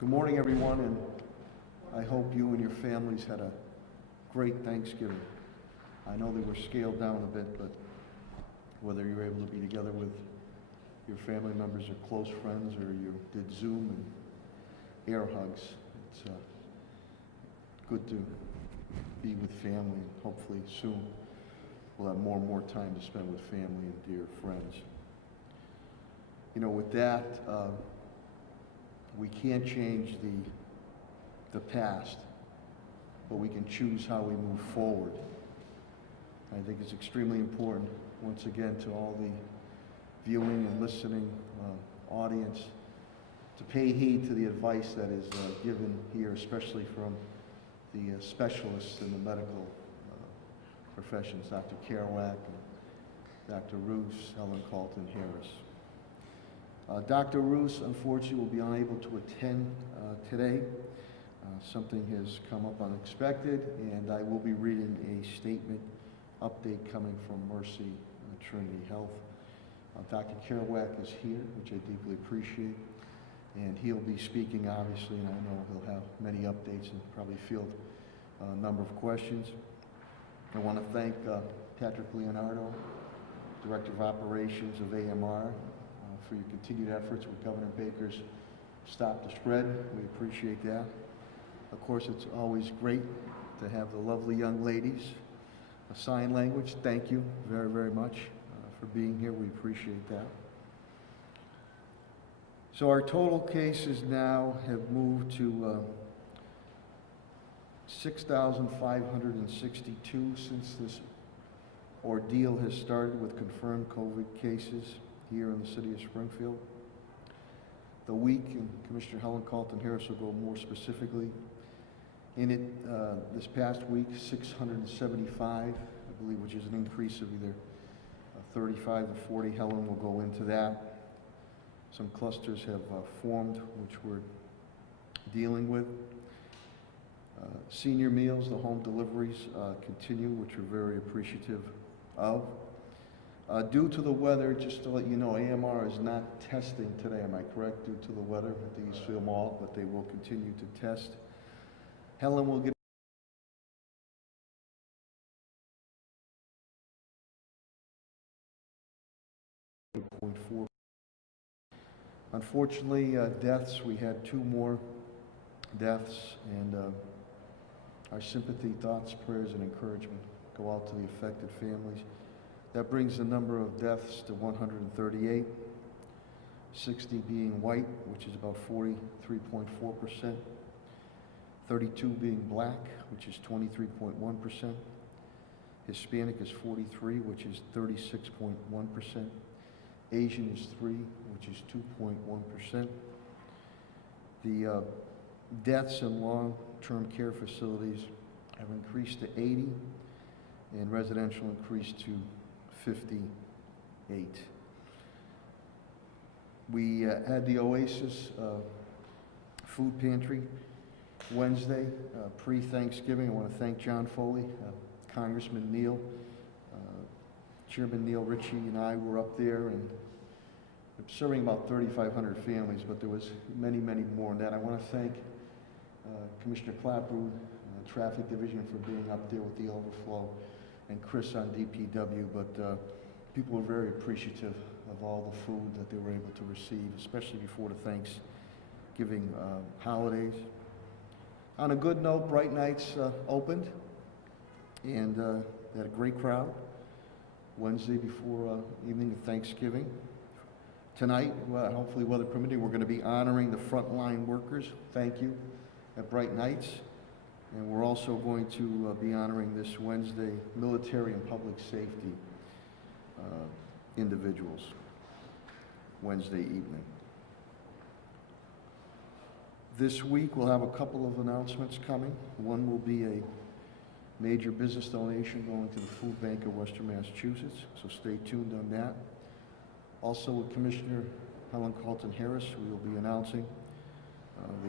Good morning, everyone, and I hope you and your families had a great Thanksgiving. I know they were scaled down a bit, but whether you're able to be together with your family members or close friends, or you did Zoom and air hugs, it's good to be with family, and hopefully soon we'll have more and more time to spend with family and dear friends. You know, with that, we can't change the past, but we can choose how we move forward. I think it's extremely important, once again, to all the viewing and listening audience, to pay heed to the advice that is given here, especially from the specialists in the medical professions, Dr. Kerouac and Dr. Roos, Helen Carlton Harris. Dr. Roos, unfortunately, will be unable to attend today. Something has come up unexpected, and I will be reading a statement update coming from Mercy Trinity Health. Dr. Kerouac is here, which I deeply appreciate, and he'll be speaking, obviously, and I know he'll have many updates and probably field a number of questions. I want to thank Patrick Leonardo, Director of Operations of AMR, for your continued efforts with Governor Baker's Stop the Spread. We appreciate that. Of course, it's always great to have the lovely young ladies of sign language. Thank you very, very much for being here. We appreciate that. So our total cases now have moved to 6,562 since this ordeal has started with confirmed COVID cases here in the city of Springfield. The week, and Commissioner Helen Carlton Harris will go more specifically in it, this past week, 675, I believe, which is an increase of either 35 to 40. Helen will go into that. Some clusters have formed, which we're dealing with. Senior meals, the home deliveries continue, which we're very appreciative of. Due to the weather, just to let you know, AMR is not testing today, am I correct, due to the weather at the Eastfield Mall, but they will continue to test. Helen will get .4. Unfortunately, deaths, we had 2 more deaths, and our sympathy, thoughts, prayers, and encouragement go out to the affected families. That brings the number of deaths to 138, 60 being white, which is about 43.4%, 32 being black, which is 23.1%, Hispanic is 43, which is 36.1%, Asian is 3, which is 2.1%. The deaths in long-term care facilities have increased to 80, and residential increased to 58. We had the Oasis Food Pantry Wednesday, pre-Thanksgiving. I want to thank John Foley, Congressman Neal, Chairman Neil Ritchie, and I were up there and serving about 3,500 families, but there was many, many more than that. I want to thank Commissioner Clapper, Traffic Division, for being up there with the overflow, and Chris on DPW, but people were very appreciative of all the food that they were able to receive, especially before the Thanksgiving holidays. On a good note, Bright Nights opened, and they had a great crowd Wednesday before evening of Thanksgiving. Tonight, hopefully weather permitting, we're going to be honoring the frontline workers. Thank you, at Bright Nights. And we're also going to be honoring this Wednesday military and public safety individuals, Wednesday evening. This week we'll have a couple of announcements coming. One will be a major business donation going to the Food Bank of Western Massachusetts, so stay tuned on that. Also with Commissioner Helen Carlton Harris, we will be announcing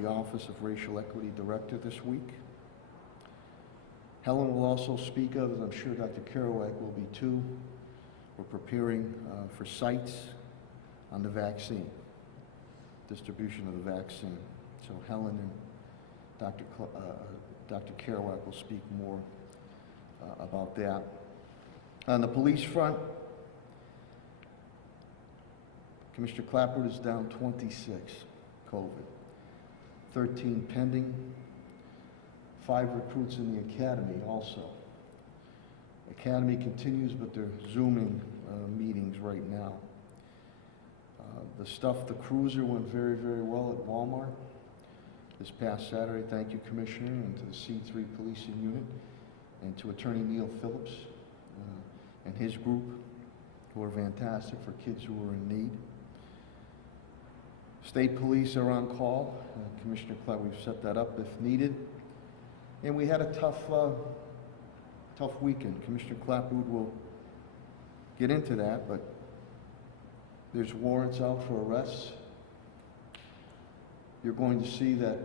the Office of Racial Equity Director this week. Helen will also speak of, as I'm sure Dr. Kerouac will be too, we're preparing for sites on the vaccine, distribution of the vaccine. So Helen and Dr. Kerouac will speak more about that. On the police front, Commissioner Clapper is down 26 COVID, 13 pending, 5 recruits in the academy also. Academy continues, but they're Zooming meetings right now. The cruiser went very, very well at Walmart this past Saturday. Thank you, Commissioner, and to the C3 Policing Unit, and to Attorney Neil Phillips and his group, who are fantastic for kids who are in need. State police are on call. Commissioner Clapp, we've set that up if needed. And we had a tough weekend. Commissioner Clapwood will get into that, but there's warrants out for arrests. You're going to see that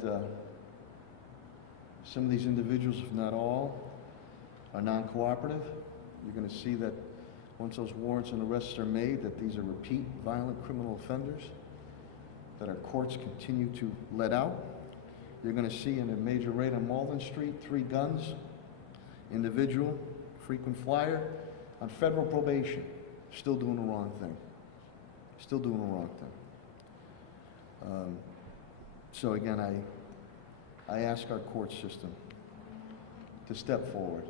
some of these individuals, if not all, are non-cooperative. You're going to see that once those warrants and arrests are made, that these are repeat violent criminal offenders that our courts continue to let out. You're going to see in a major raid on Malden Street, 3 guns, individual, frequent flyer, on federal probation, still doing the wrong thing. Still doing the wrong thing. So again, I ask our court system to step forward,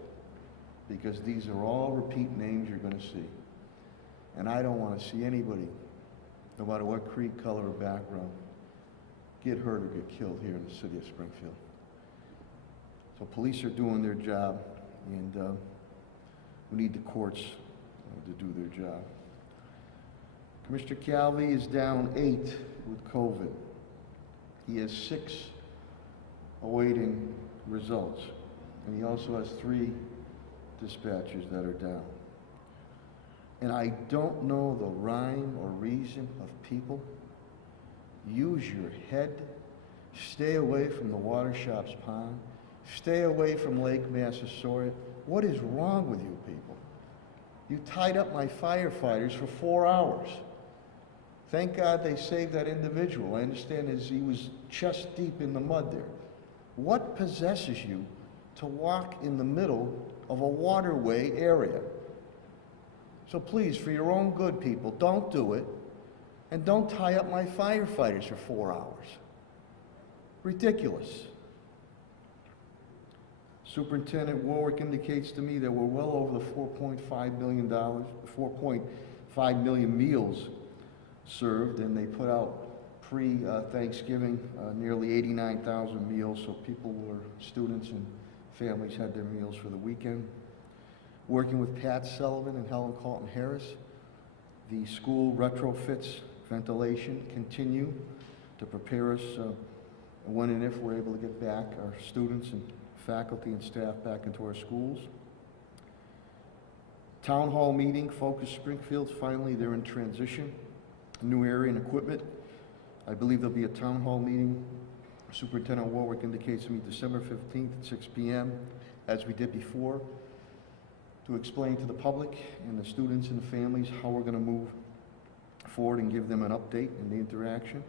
because these are all repeat names you're going to see. And I don't want to see anybody, no matter what creed, color, or background, get hurt or get killed here in the city of Springfield. So police are doing their job, and we need the courts to do their job. Commissioner Calvi is down 8 with COVID. He has 6 awaiting results, and he also has 3 dispatchers that are down. And I don't know the rhyme or reason of people. Use your head. Stay away from the water shop's pond. Stay away from Lake Massasoy. What is wrong with you people? You tied up my firefighters for 4 hours. Thank God they saved that individual. I understand as he was chest deep in the mud there. What possesses you to walk in the middle of a waterway area? So please, for your own good, people, don't do it. And don't tie up my firefighters for 4 hours. Ridiculous. Superintendent Warwick indicates to me that we're well over the $4.5 million, 4.5 million meals served, and they put out pre-Thanksgiving nearly 89,000 meals, so students and families had their meals for the weekend. Working with Pat Sullivan and Helen Carlton Harris, the school retrofits ventilation continue to prepare us when and if we're able to get back our students and faculty and staff back into our schools. Town hall meeting, Focus Springfield, finally they're in transition. New area and equipment. I believe there'll be a town hall meeting. Superintendent Warwick indicates to me December 15th at 6 p.m., as we did before, to explain to the public and the students and the families how we're going to move forward and give them an update in the interaction.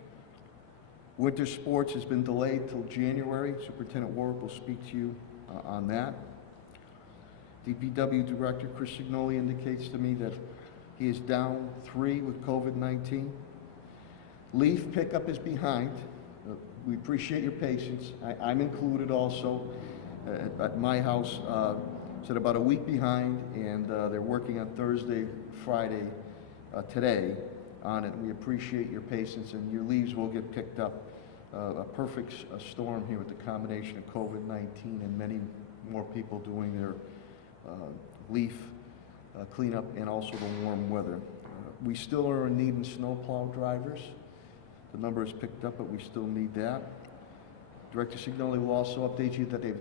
Winter sports has been delayed till January. Superintendent Warwick will speak to you on that. DPW Director Chris Signoli indicates to me that he is down 3 with COVID-19. Leaf pickup is behind. We appreciate your patience. I'm included also at my house. It's at about a week behind, and they're working on Thursday, Friday, today on it. We appreciate your patience, and your leaves will get picked up. A perfect storm here with the combination of COVID-19 and many more people doing their leaf cleanup and also the warm weather. We still are in need of snowplow drivers. The number is picked up, but we still need that. Director Signoli will also update you that they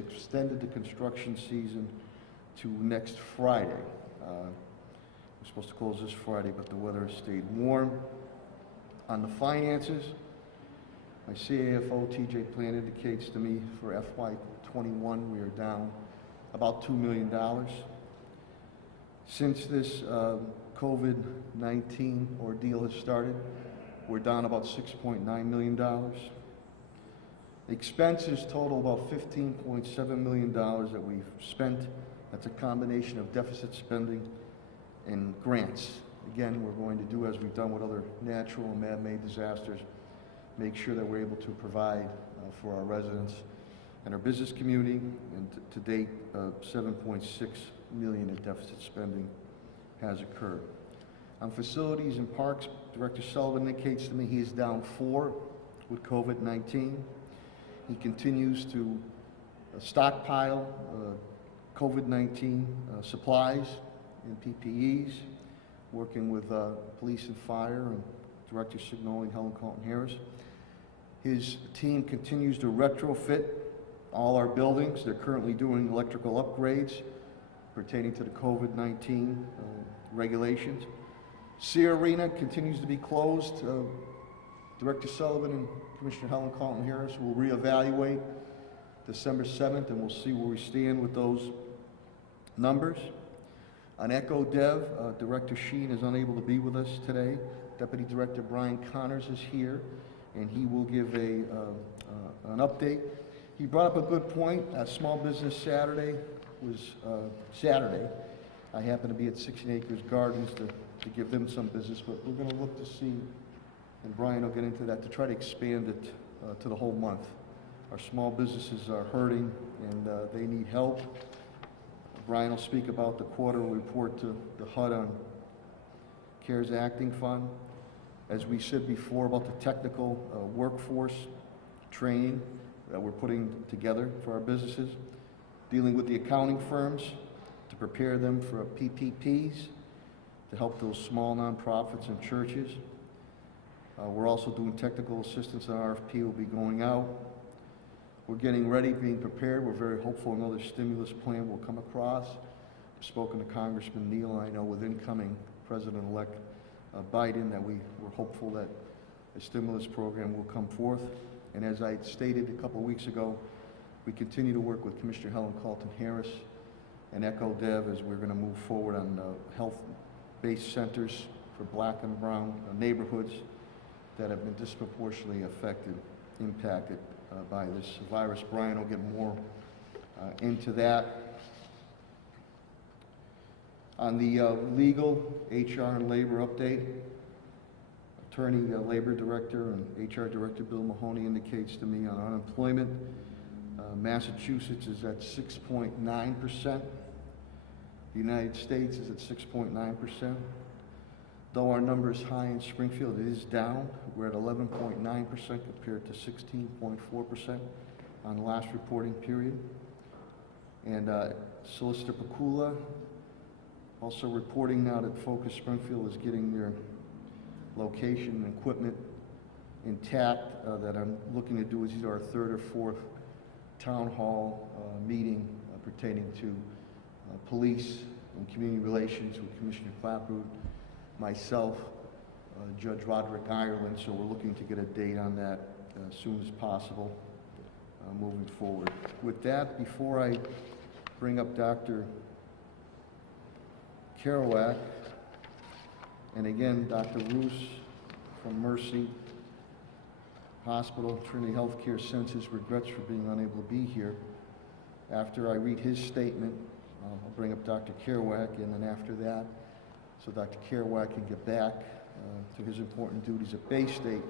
extended the construction season to next Friday. We're supposed to close this Friday, but the weather has stayed warm. On the finances, my CAFO, TJ Plan, indicates to me for FY21 we are down about $2 million. Since this COVID-19 ordeal has started, we're down about $6.9 million. Expenses total about $15.7 million that we've spent. That's a combination of deficit spending and grants. Again, we're going to do as we've done with other natural and man-made disasters, make sure that we're able to provide for our residents and our business community, and to date, $7.6 million in deficit spending has occurred. On facilities and parks, Director Sullivan indicates to me he is down 4 with COVID-19. He continues to stockpile COVID-19 supplies and PPEs, working with police and fire and Director Signoli and Helen Carlton-Harris. His team continues to retrofit all our buildings. They're currently doing electrical upgrades pertaining to the COVID-19 regulations. Sea Arena continues to be closed. Director Sullivan and Commissioner Helen Carlton-Harris will reevaluate December 7th, and we'll see where we stand with those numbers. On Echo Dev, Director Sheen is unable to be with us today. Deputy Director Brian Connors is here, and he will give an update. He brought up a good point. Small Business Saturday was Saturday. I happened to be at 16 Acres Gardens to give them some business, but we're going to look to see, and Brian will get into that, to try to expand it to the whole month. Our small businesses are hurting, and they need help. Brian will speak about the quarterly report to the HUD on CARES Acting Fund. As we said before about the technical workforce training that we're putting together for our businesses, dealing with the accounting firms to prepare them for PPPs, to help those small nonprofits and churches. We're also doing technical assistance. An RFP will be going out. We're getting ready, being prepared. We're very hopeful another stimulus plan will come across. I've spoken to Congressman Neal. I know with incoming President-elect Biden that we're hopeful that a stimulus program will come forth. And as I stated a couple of weeks ago, we continue to work with Commissioner Helen Carlton-Harris and Echo Dev as we're going to move forward on health-based centers for black and brown neighborhoods that have been disproportionately impacted by this virus. Brian will get more into that. On the legal, HR, and labor update, Attorney Labor Director and HR Director Bill Mahoney indicates to me on unemployment, Massachusetts is at 6.9%. The United States is at 6.9%. Though our number is high in Springfield, it is down. We're at 11.9% compared to 16.4% on the last reporting period. And Solicitor Pakula also reporting now that Focus Springfield is getting their location and equipment intact. That I'm looking to do is either our 3rd or 4th town hall meeting pertaining to police and community relations with Commissioner Clapprood, myself, Judge Roderick Ireland, so we're looking to get a date on that as soon as possible moving forward. With that, before I bring up Dr. Kerouac, and again, Dr. Roos from Mercy Hospital, Trinity Healthcare, sends his regrets for being unable to be here. After I read his statement, I'll bring up Dr. Kerouac, and then after that, so Dr. Kerouac can get back to his important duties at Bay State,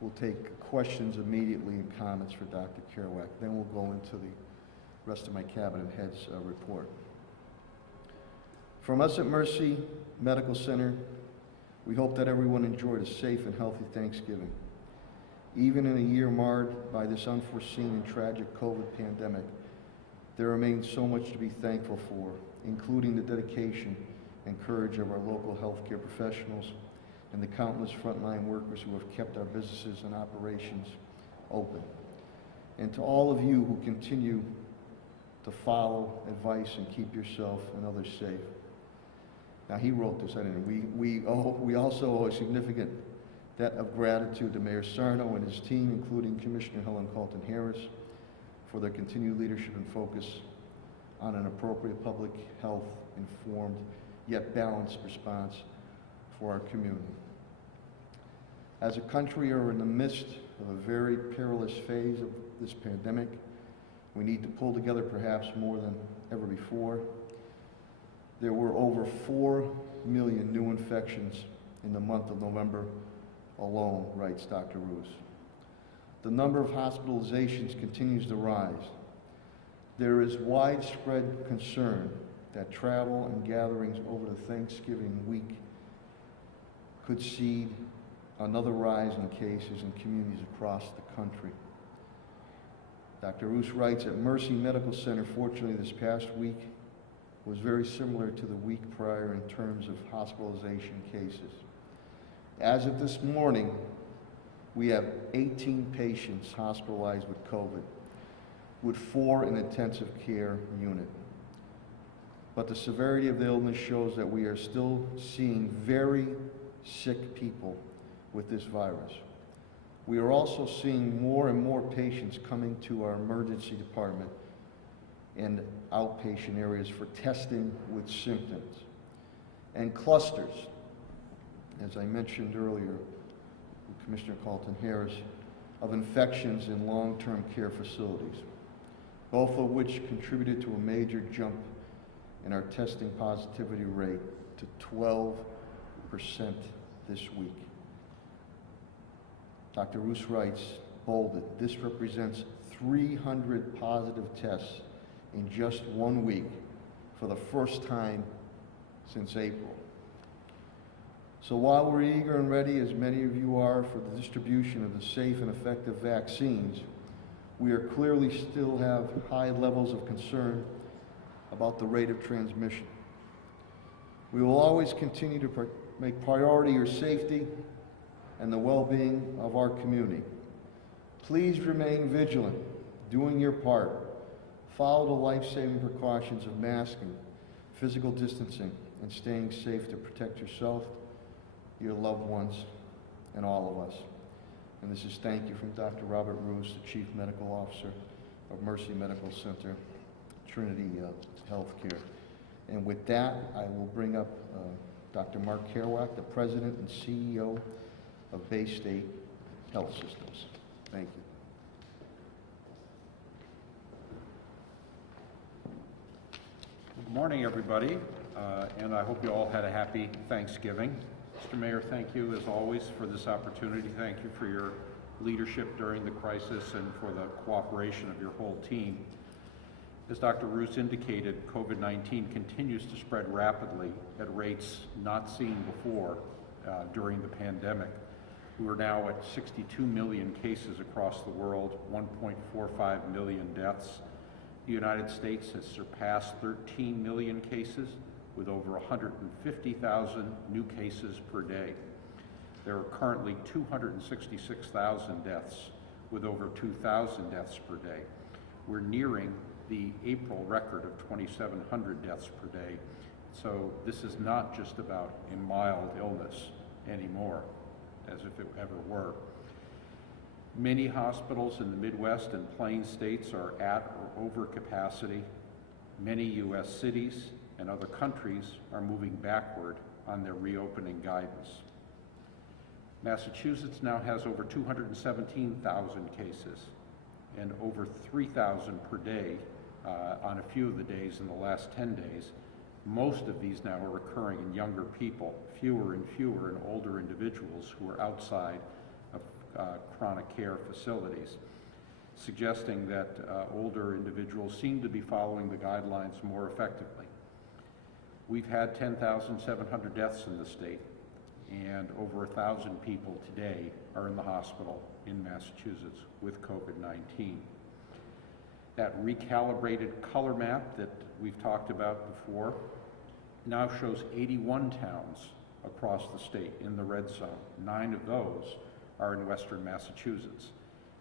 we'll take questions immediately and comments for Dr. Kerouac. Then we'll go into the rest of my cabinet head's report. From us at Mercy Medical Center, we hope that everyone enjoyed a safe and healthy Thanksgiving. Even in a year marred by this unforeseen and tragic COVID pandemic, there remains so much to be thankful for, including the dedication and courage of our local healthcare professionals and the countless frontline workers who have kept our businesses and operations open. And to all of you who continue to follow advice and keep yourself and others safe. Now, he wrote this, I didn't. We also owe a significant debt of gratitude to Mayor Sarno and his team, including Commissioner Helen Carlton-Harris, for their continued leadership and focus on an appropriate public health informed yet balanced response for our community. As a country, we are in the midst of a very perilous phase of this pandemic. We need to pull together perhaps more than ever before. There were over 4 million new infections in the month of November alone, writes Dr. Roos. The number of hospitalizations continues to rise. There is widespread concern that travel and gatherings over the Thanksgiving week could see another rise in cases in communities across the country. Dr. Roos writes at Mercy Medical Center, fortunately this past week was very similar to the week prior in terms of hospitalization cases. As of this morning, we have 18 patients hospitalized with COVID, with 4 in intensive care unit. But the severity of the illness shows that we are still seeing very sick people with this virus. We are also seeing more and more patients coming to our emergency department and outpatient areas for testing with symptoms. And clusters, as I mentioned earlier with Commissioner Carlton-Harris, of infections in long-term care facilities, both of which contributed to a major jump in our testing positivity rate to 12% this week. Dr. Roos writes, bolded, this represents 300 positive tests in just 1 week for the first time since April. So while we're eager and ready, as many of you are, for the distribution of the safe and effective vaccines, we are clearly still have high levels of concern about the rate of transmission. We will always continue to make priority your safety and the well-being of our community. Please remain vigilant, doing your part. Follow the life-saving precautions of masking, physical distancing, and staying safe to protect yourself, your loved ones, and all of us. And this is thank you from Dr. Robert Roos, the Chief Medical Officer of Mercy Medical Center, Trinity Healthcare. And with that, I will bring up Dr. Mark Kerouac, the President and CEO of Bay State Health Systems. Thank you. Good morning, everybody, and I hope you all had a happy Thanksgiving. Mr. Mayor, thank you as always for this opportunity. Thank you for your leadership during the crisis and for the cooperation of your whole team. As Dr. Roos indicated, COVID-19 continues to spread rapidly at rates not seen before during the pandemic. We're now at 62 million cases across the world, 1.45 million deaths. The United States has surpassed 13 million cases with over 150,000 new cases per day. There are currently 266,000 deaths with over 2,000 deaths per day. We're nearing the April record of 2,700 deaths per day. So this is not just about a mild illness anymore, as if it ever were. Many hospitals in the Midwest and Plains states are at or over capacity. Many U.S. cities and other countries are moving backward on their reopening guidance. Massachusetts now has over 217,000 cases and over 3,000 per day on a few of the days in the last 10 days. Most of these now are occurring in younger people, fewer and fewer in older individuals who are outside of chronic care facilities, suggesting that older individuals seem to be following the guidelines more effectively. We've had 10,700 deaths in the state, and over 1,000 people today are in the hospital in Massachusetts with COVID-19. That recalibrated color map that we've talked about before now shows 81 towns across the state in the red zone. 9 of those are in western Massachusetts.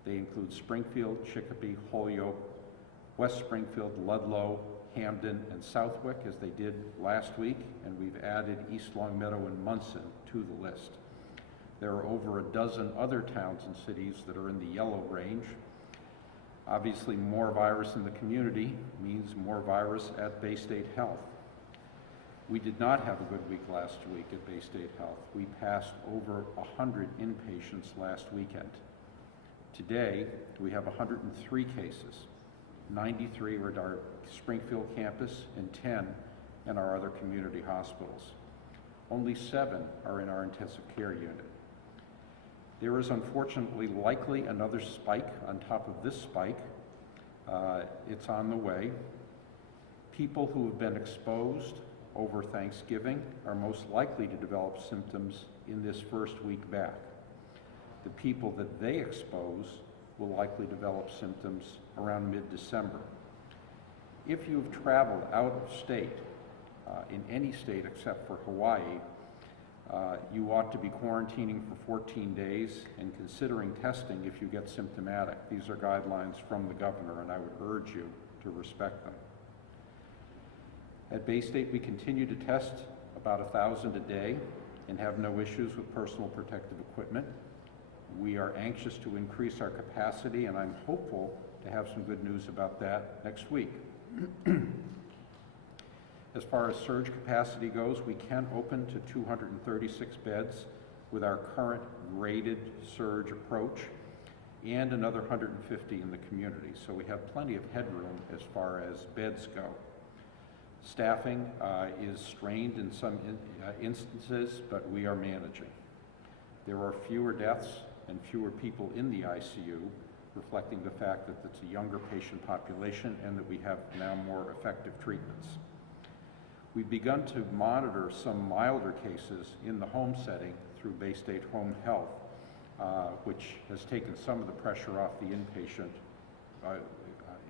They include Springfield, Chicopee, Holyoke, West Springfield, Ludlow, Hamden, and Southwick, as they did last week, and we've added East Longmeadow and Munson to the list. There are over a dozen other towns and cities that are in the yellow range. Obviously, more virus in the community means more virus at Bay State Health. We did not have a good week last week at Bay State Health. We passed over 100 inpatients last weekend. Today, we have 103 cases. 93 are at our Springfield campus and 10 in our other community hospitals. Only 7 are in our intensive care unit. There is unfortunately likely another spike on top of this spike. It's on the way. People who have been exposed over Thanksgiving are most likely to develop symptoms in this first week back. The people that they expose will likely develop symptoms around mid-December. If you've traveled out of state, in any state except for Hawaii, you ought to be quarantining for 14 days and considering testing if you get symptomatic. These are guidelines from the governor, and I would urge you to respect them. At Bay State, we continue to test about 1,000 a day and have no issues with personal protective equipment. We are anxious to increase our capacity, and I'm hopeful to have some good news about that next week. As far as surge capacity goes, we can open to 236 beds with our current graded surge approach and another 150 in the community. So we have plenty of headroom as far as beds go. Staffing is strained in some instances, but we are managing. There are fewer deaths and fewer people in the ICU, reflecting the fact that it's a younger patient population and that we have now more effective treatments. We've begun to monitor some milder cases in the home setting through Bay State Home Health, which has taken some of the pressure off the inpatient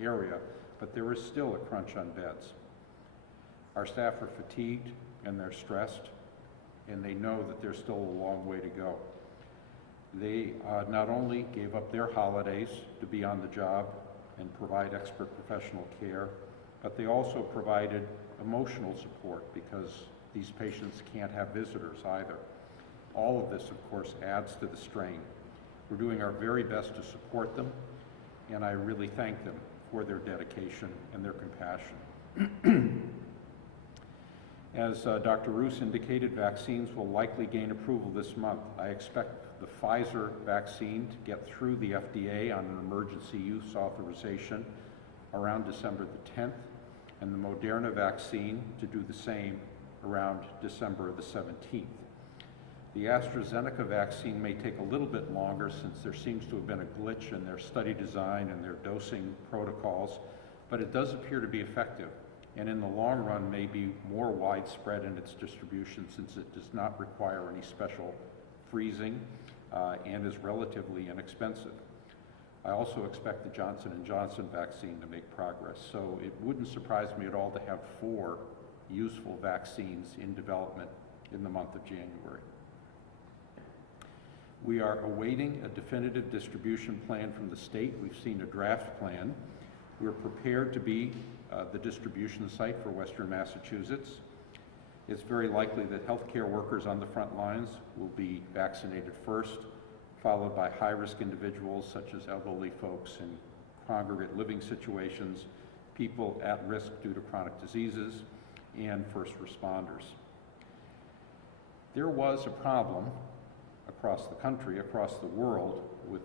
area, but there is still a crunch on beds. Our staff are fatigued and they're stressed, and they know that there's still a long way to go. They not only gave up their holidays to be on the job and provide expert professional care, but they also provided emotional support because these patients can't have visitors either. All of this, of course, adds to the strain. We're doing our very best to support them, and I really thank them for their dedication and their compassion. As Dr. Roos indicated, vaccines will likely gain approval this month. I expect the Pfizer vaccine to get through the FDA on an emergency use authorization around December the 10th, and the Moderna vaccine to do the same around December the 17th. The Astrazeneca vaccine may take a little bit longer since there seems to have been a glitch in their study design and their dosing protocols, but it does appear to be effective, and in the long run may be more widespread in its distribution since it does not require any special freezing and is relatively inexpensive. I also expect the Johnson & Johnson vaccine to make progress, so it wouldn't surprise me at all to have 4 useful vaccines in development in the month of January. We are awaiting a definitive distribution plan from the state. We've seen a draft plan. We're prepared to be the distribution site for Western Massachusetts. It's very likely that healthcare workers on the front lines will be vaccinated first, followed by high-risk individuals such as elderly folks in congregate living situations, people at risk due to chronic diseases, and first responders. There was a problem across the country, across the world, with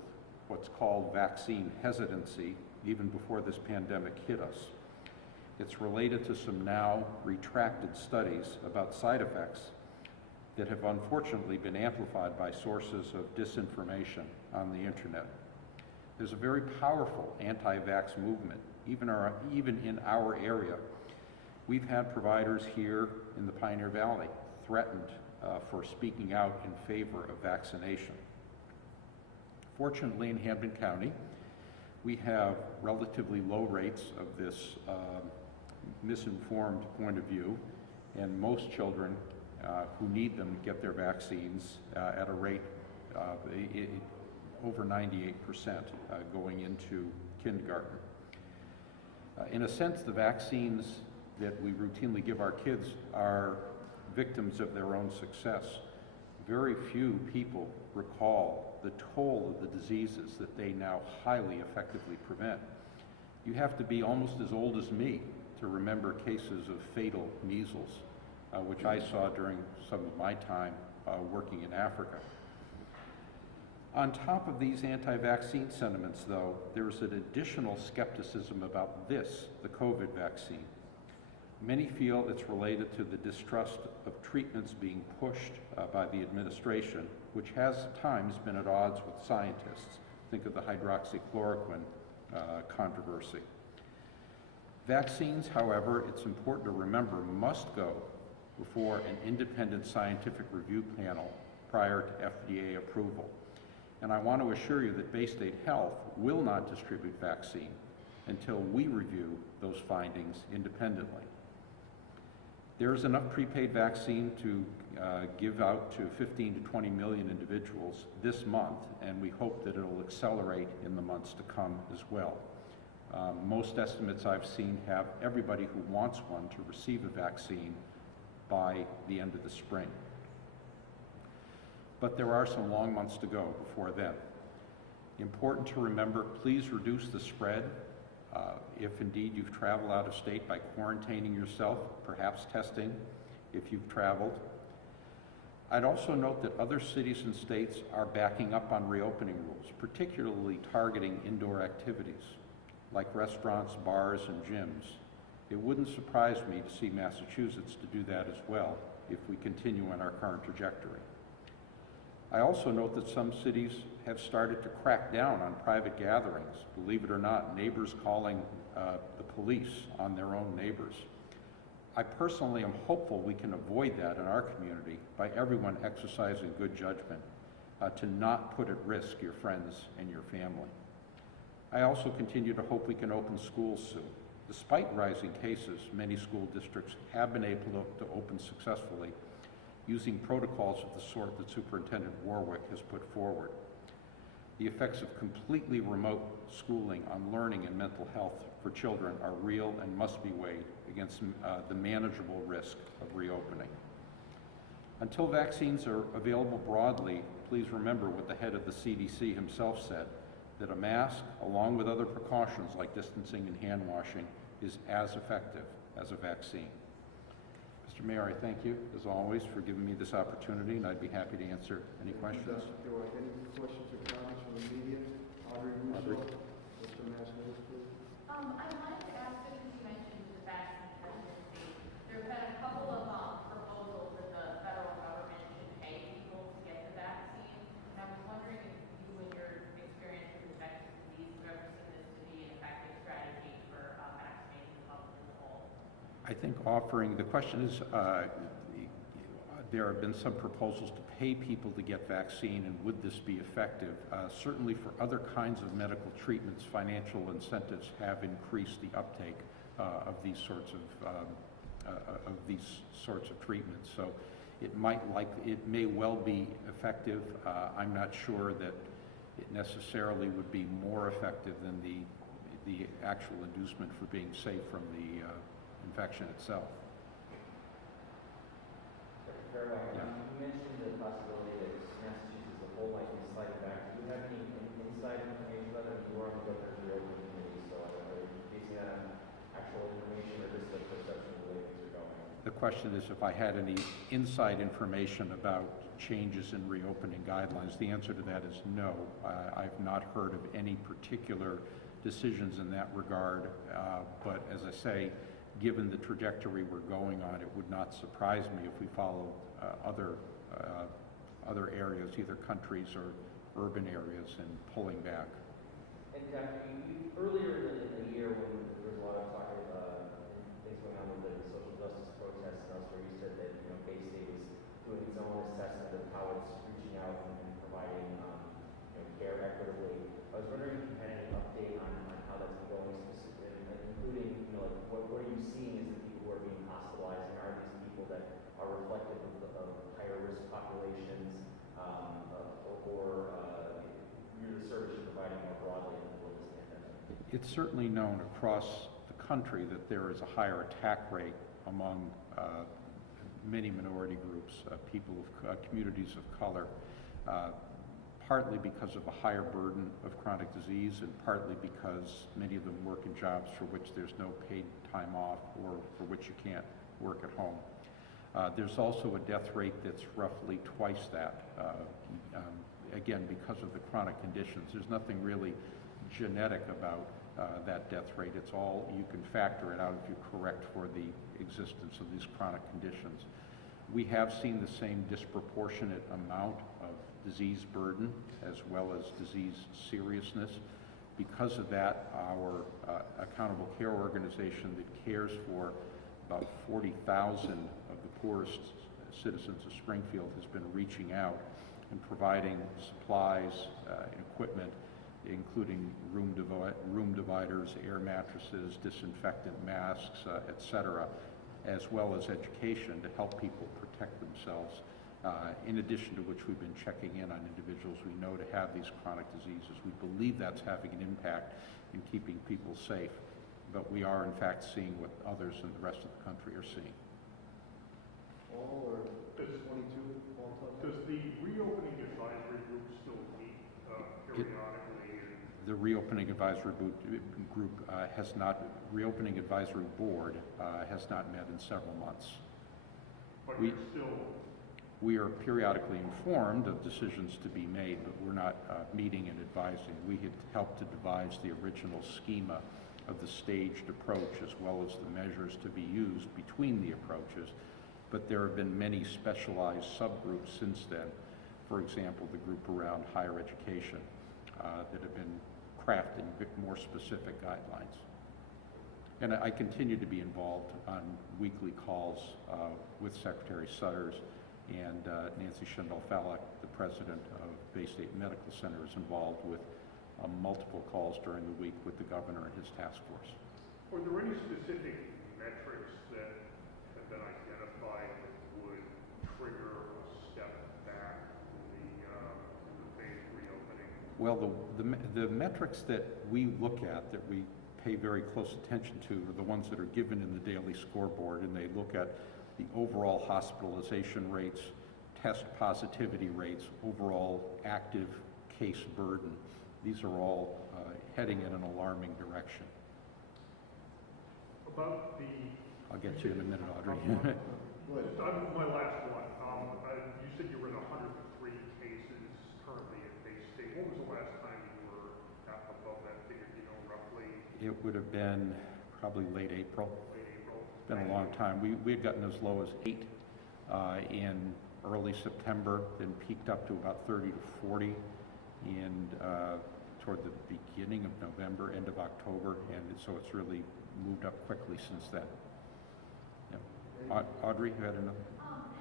what's called vaccine hesitancy, even before this pandemic hit us. It's related to some now retracted studies about side effects that have unfortunately been amplified by sources of disinformation on the internet. There's a very powerful anti-vax movement, even in our area. We've had providers here in the Pioneer Valley threatened for speaking out in favor of vaccination. Fortunately, in Hampden County, we have relatively low rates of this misinformed point of view, and most children who need them get their vaccines at a rate of over 98% going into kindergarten. In a sense, the vaccines that we routinely give our kids are victims of their own success. Very few people recall the toll of the diseases that they now highly effectively prevent. You have to be almost as old as me to remember cases of fatal measles, which I saw during some of my time working in Africa. On top of these anti-vaccine sentiments, though, there is an additional skepticism about this, the COVID vaccine. Many feel it's related to the distrust of treatments being pushed by the administration, which has at times been at odds with scientists. Think of the hydroxychloroquine controversy. Vaccines, however, it's important to remember, must go before an independent scientific review panel prior to FDA approval. And I want to assure you that Bay State Health will not distribute vaccine until we review those findings independently. There is enough prepaid vaccine to give out to 15 to 20 million individuals this month, and we hope that it'll accelerate in the months to come as well. Most estimates I've seen have everybody who wants one to receive a vaccine by the end of the spring. But there are some long months to go before then. Important to remember, please reduce the spread. If indeed you've traveled out of state, by quarantining yourself, perhaps testing if you've traveled. I'd also note that other cities and states are backing up on reopening rules, particularly targeting indoor activities like restaurants, bars, and gyms. It wouldn't surprise me to see Massachusetts to do that as well if we continue on our current trajectory. I also note that some cities have started to crack down on private gatherings. Believe it or not, neighbors calling the police on their own neighbors. I personally am hopeful we can avoid that in our community by everyone exercising good judgment to not put at risk your friends and your family. I also continue to hope we can open schools soon. Despite rising cases, many school districts have been able to open successfully using protocols of the sort that Superintendent Warwick has put forward. The effects of completely remote schooling on learning and mental health for children are real and must be weighed against the manageable risk of reopening. Until vaccines are available broadly, please remember what the head of the CDC himself said, that a mask, along with other precautions like distancing and hand washing, is as effective as a vaccine. Mr. Mayor, I thank you, as always, for giving me this opportunity, and I'd be happy to answer any questions. Any questions or comments from the media? Audrey Russo, Mr. Massasoy, please. I wanted to ask, because you mentioned the vaccine hesitancy, there have been a couple of proposals that the federal government should pay people to get the vaccine, and I was wondering if you, in your experience with infectious disease, have ever seen this to be an effective strategy for vaccinating the public as a whole? I think offering, the question is, there have been some proposals to pay people to get vaccine, and would this be effective? Certainly for other kinds of medical treatments, financial incentives have increased the uptake of these sorts of treatments. So it may well be effective. I'm not sure that it necessarily would be more effective than the actual inducement for being safe from the infection itself. Very well. Yeah. You mentioned the possibility that Massachusetts as a whole might be sliding back. Do you have any inside information about that? You are on the governor's reopening committee, so are you basing that on actual information or just the perception of the way things are going? The question is if I had any inside information about changes in reopening guidelines. The answer to that is no. I've not heard of any particular decisions in that regard, but as I say, given the trajectory we're going on, it would not surprise me if we followed other areas, either countries or urban areas, in pulling back. And you earlier in the year, when there was a lot of talk of things going on with the social justice protests and elsewhere, you said that Bay State was doing its own assessment of how it's reaching out and providing care equitably. I was wondering if you had any update on how that's going, specifically, including what are you seeing as the people who are being hospitalized, and are these people that are reflective of higher risk populations, or you're the service you're providing more broadly in the middle of this pandemic? It's certainly known across the country that there is a higher attack rate among many minority groups, people of communities of color, partly because of a higher burden of chronic disease, and partly because many of them work in jobs for which there's no paid time off, or for which you can't work at home. There's also a death rate that's roughly twice that, again, because of the chronic conditions. There's nothing really genetic about that death rate. It's all, you can factor it out if you correct for the existence of these chronic conditions. We have seen the same disproportionate amount of disease burden as well as disease seriousness. Because of that, our accountable care organization that cares for about 40,000 of the poorest citizens of Springfield has been reaching out and providing supplies, equipment, including room dividers, air mattresses, disinfectant masks, etc., as well as education to help people protect themselves. In addition to which, we've been checking in on individuals we know to have these chronic diseases. We believe that's having an impact in keeping people safe, but we are in fact seeing what others in the rest of the country are seeing. All or 22? Does the reopening advisory group still meet periodically? The reopening advisory group has not, reopening advisory board has not met in several months. But we are periodically informed of decisions to be made, but we're not meeting and advising. We had helped to devise the original schema of the staged approach as well as the measures to be used between the approaches, but there have been many specialized subgroups since then. For example, the group around higher education that have been crafting more specific guidelines. And I continue to be involved on weekly calls with Secretary Sutters, and Nancy Schindel-Falek, the president of Bay State Medical Center, is involved with multiple calls during the week with the governor and his task force. Are there any specific metrics that have been identified that would trigger a step back in the phased reopening? Well, the metrics that we look at, that we pay very close attention to, are the ones that are given in the daily scoreboard, and they look at the overall hospitalization rates, test positivity rates, overall active case burden. These are all heading in an alarming direction. About the... I'll get to you in a minute, Audrey. My last one. You said you were in 103 cases currently at Bay State. What was the last time you were above that figure, do you know, roughly? It would have been probably late April. It's been a long time. We had gotten as low as 8 in early September, then peaked up to about 30 to 40 toward the beginning of November, end of October, and so it's really moved up quickly since then. Yeah. Audrey, you had another?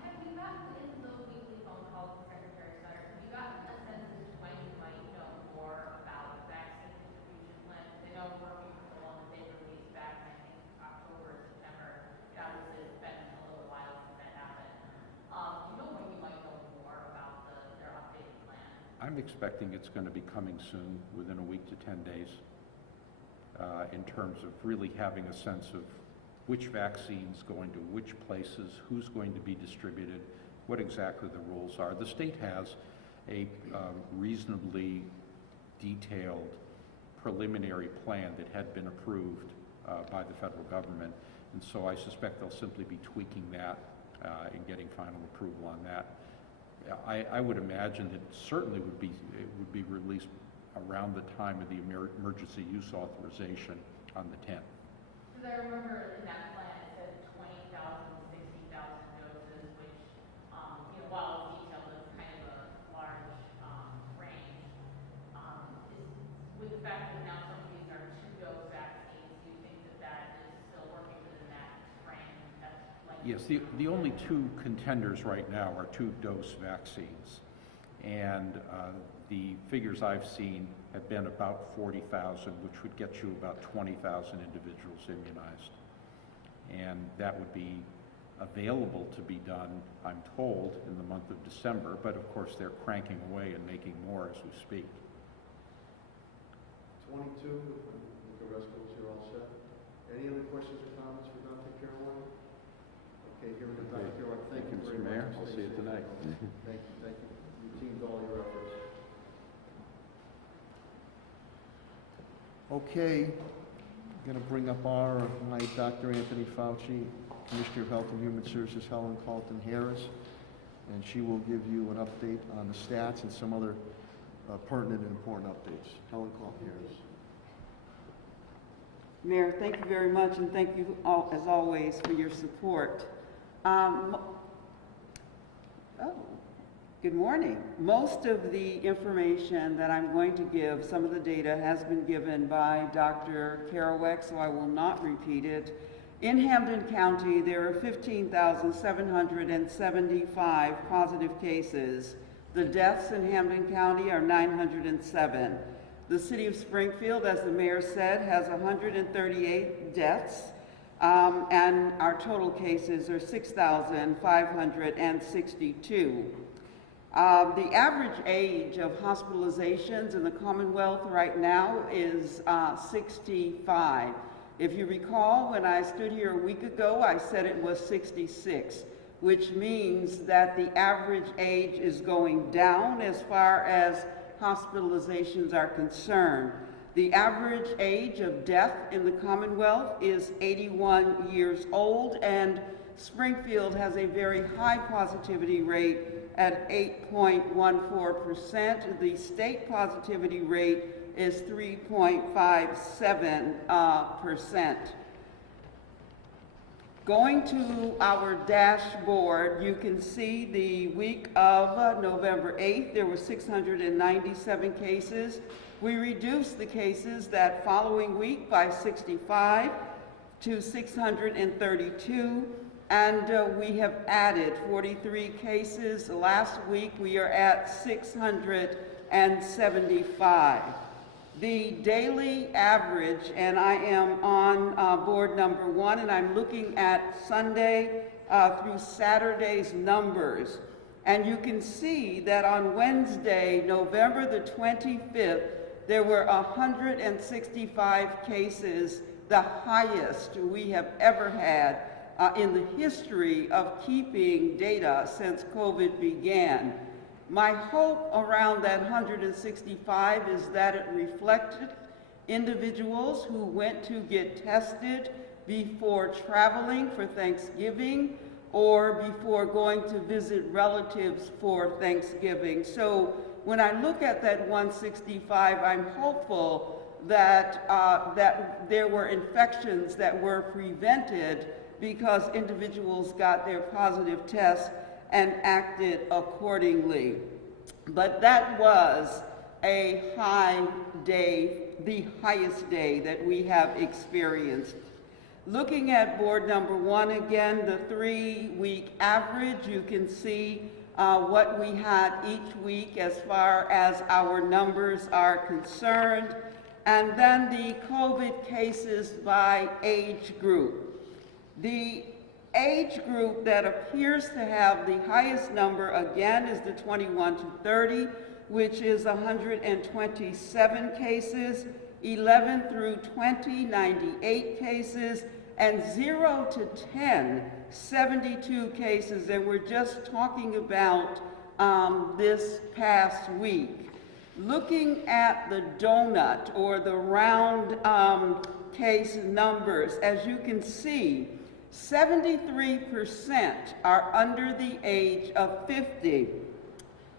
Have you gotten in those weekly phone calls with Secretary Sutter? Have you gotten a sense as to when you might know more about vaccine distribution plans? They know we're working with the one that they released back in, I think, October or September. Obviously, it's been a little while since that happened. Do you know when you might know more about their updated plan? I'm expecting it's going to be coming soon, within a week to 10 days, in terms of really having a sense of which vaccines going to which places, who's going to be distributed, what exactly the rules are. The state has a reasonably detailed preliminary plan that had been approved by the federal government, and so I suspect they'll simply be tweaking that and getting final approval on that. I would imagine that certainly it would be released around the time of the emergency use authorization on the 10th. Because I remember in that plan it said 20,000, 60,000 doses, which, while detailed is kind of a large range. With the fact that now some of these are 2-dose vaccines, do you think that is still working within that frame? Yes, the only 2 contenders right now are 2-dose vaccines, and the figures I've seen have been about 40,000, which would get you about 20,000 individuals immunized. And that would be available to be done, I'm told, in the month of December, but of course they're cranking away and making more as we speak. 22, with the rest of us, you're all set. Any other questions or comments for Dr. Caroline? Okay, here we go, Dr. Caroline. Thank you very Mr. Mayor. much. I'll see you tonight. Thank you. You teamed all your efforts. Okay, I'm going to bring up my Dr. Anthony Fauci, Commissioner of Health and Human Services, Helen Carlton Harris, and she will give you an update on the stats and some other pertinent and important updates. Helen Harris. Mayor, thank you very much, and thank you all, as always, for your support. Good morning. Most of the information that I'm going to give, some of the data has been given by Dr. Kerouac, so I will not repeat it. In Hampden County, there are 15,775 positive cases. The deaths in Hampden County are 907. The city of Springfield, as the mayor said, has 138 deaths, and our total cases are 6,562. The average age of hospitalizations in the Commonwealth right now is 65. If you recall, when I stood here a week ago, I said it was 66, which means that the average age is going down as far as hospitalizations are concerned. The average age of death in the Commonwealth is 81 years old, and Springfield has a very high positivity rate at 8.14%. The state positivity rate is 3.57%. Going to our dashboard, you can see the week of November 8th, there were 697 cases. We reduced the cases that following week by 65 to 632, and we have added 43 cases. Last week, we are at 675. The daily average, and I am on board number 1, and I'm looking at Sunday through Saturday's numbers. And you can see that on Wednesday, November the 25th, there were 165 cases, the highest we have ever had in the history of keeping data since COVID began. My hope around that 165 is that it reflected individuals who went to get tested before traveling for Thanksgiving or before going to visit relatives for Thanksgiving. So when I look at that 165, I'm hopeful that, that there were infections that were prevented because individuals got their positive tests and acted accordingly. But that was a high day, the highest day that we have experienced. Looking at board number 1 again, the 3-week average, you can see what we had each week as far as our numbers are concerned, and then the COVID cases by age group. The age group that appears to have the highest number again is the 21 to 30, which is 127 cases, 11 through 20, 98 cases, and 0 to 10, 72 cases, and we're just talking about this past week. Looking at the donut or the round case numbers, as you can see, 73% are under the age of 50.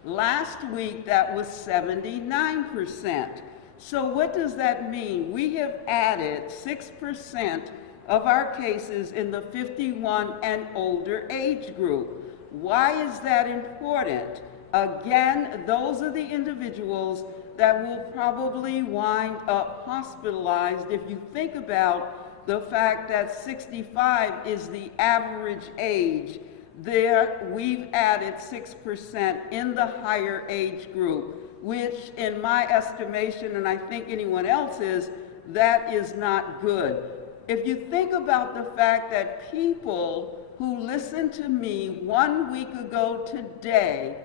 Last week, that was 79%. So what does that mean? We have added 6% of our cases in the 51 and older age group. Why is that important? Again, those are the individuals that will probably wind up hospitalized. If you think about the fact that 65 is the average age, there we've added 6% in the higher age group, which in my estimation, and I think anyone else's, that is not good. If you think about the fact that people who listened to me 1 week ago today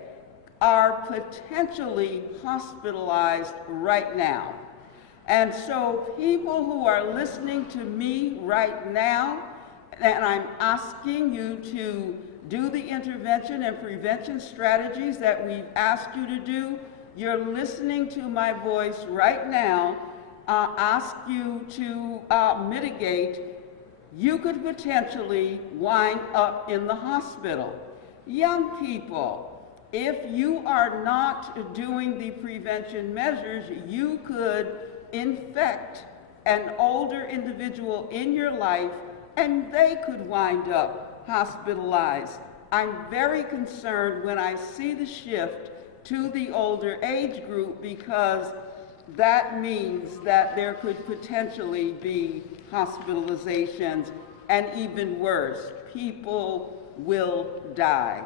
are potentially hospitalized right now. And so people who are listening to me right now, and I'm asking you to do the intervention and prevention strategies that we've asked you to do, you're listening to my voice right now, ask you to mitigate, you could potentially wind up in the hospital. Young people, If you are not doing the prevention measures, you could infect an older individual in your life and they could wind up hospitalized. I'm very concerned when I see the shift to the older age group because that means that there could potentially be hospitalizations, and even worse, people will die.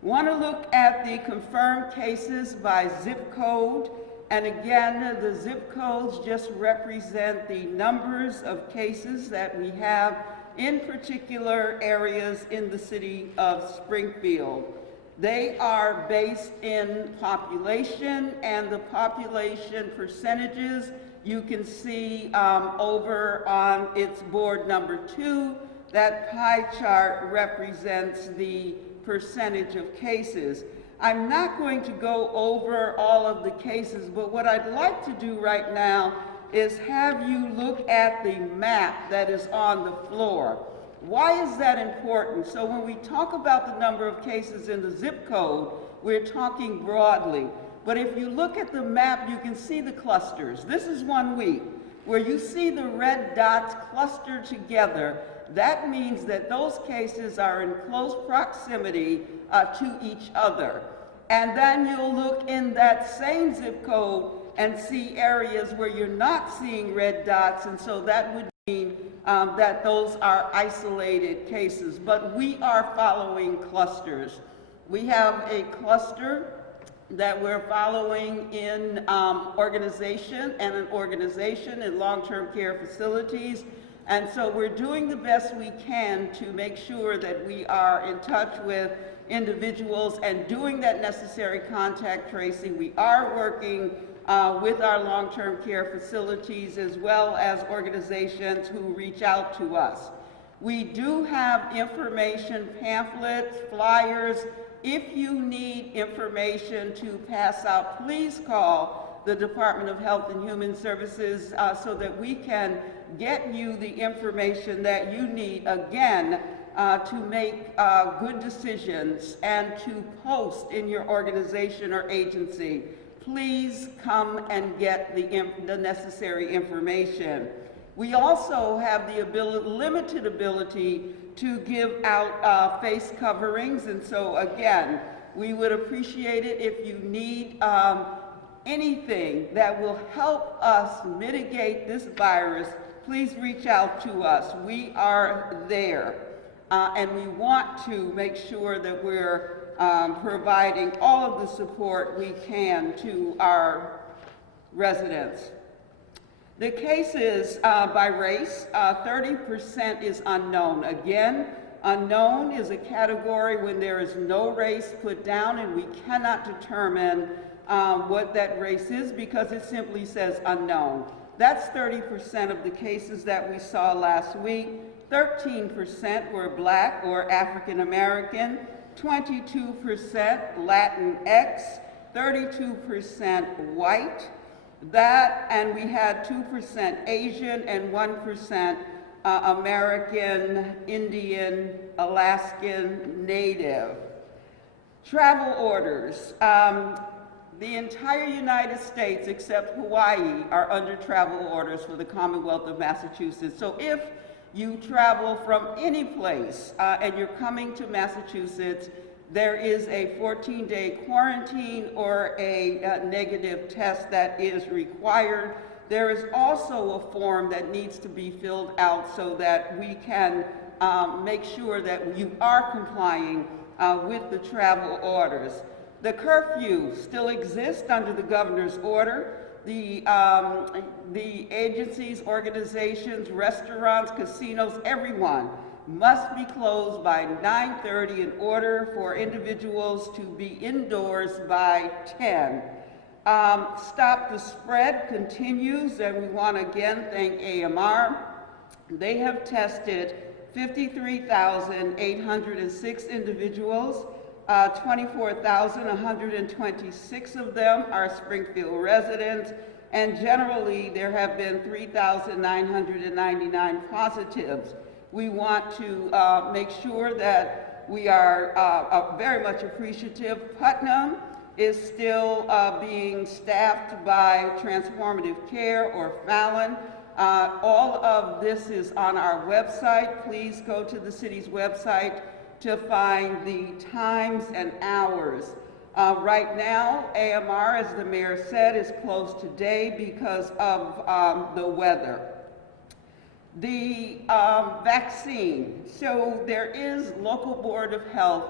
Want to look at the confirmed cases by zip code, and again, the zip codes just represent the numbers of cases that we have in particular areas in the city of Springfield. They are based in population, and the population percentages you can see over on its board number 2. That pie chart represents the percentage of cases. I'm not going to go over all of the cases, but what I'd like to do right now is have you look at the map that is on the floor. Why is that important? So when we talk about the number of cases in the zip code, we're talking broadly. But if you look at the map, you can see the clusters. This is 1 week. Where you see the red dots clustered together, that means that those cases are in close proximity to each other. And then you'll look in that same zip code and see areas where you're not seeing red dots, and so that would mean that those are isolated cases. But we are following clusters. We have a cluster that we're following in organization and an organization in long-term care facilities. And so we're doing the best we can to make sure that we are in touch with individuals and doing that necessary contact tracing. We are working with our long-term care facilities as well as organizations who reach out to us. We do have information pamphlets, flyers. If you need information to pass out, please call the Department of Health and Human Services so that we can get you the information that you need, again, to make good decisions and to post in your organization or agency. Please come and get the necessary information. We also have the limited ability to give out face coverings, and so again, we would appreciate it if you need anything that will help us mitigate this virus. Please reach out to us. We are there, and we want to make sure that we're providing all of the support we can to our residents. The cases by race, 30% is unknown. Again, unknown is a category when there is no race put down and we cannot determine what that race is because it simply says unknown. That's 30% of the cases that we saw last week. 13% were Black or African American, 22% Latinx, 32% white. That, and we had 2% Asian and 1% American, Indian, Alaskan, Native. Travel orders. The entire United States, except Hawaii, are under travel orders for the Commonwealth of Massachusetts. So if you travel from any place and you're coming to Massachusetts, there is a 14-day quarantine or a negative test that is required. There is also a form that needs to be filled out so that we can make sure that you are complying with the travel orders. The curfew still exists under the governor's order. The agencies, organizations, restaurants, casinos, everyone must be closed by 9:30 in order for individuals to be indoors by 10. Stop the Spread continues, and we want to again thank AMR. They have tested 53,806 individuals. 24,126 of them are Springfield residents, and generally there have been 3,999 positives. We want to make sure that we are very much appreciative. Putnam is still being staffed by Transformative Care or Fallon. All of this is on our website. Please go to the city's website to find the times and hours. Right now, AMR, as the mayor said, is closed today because of the weather. The vaccine. So there is local board of health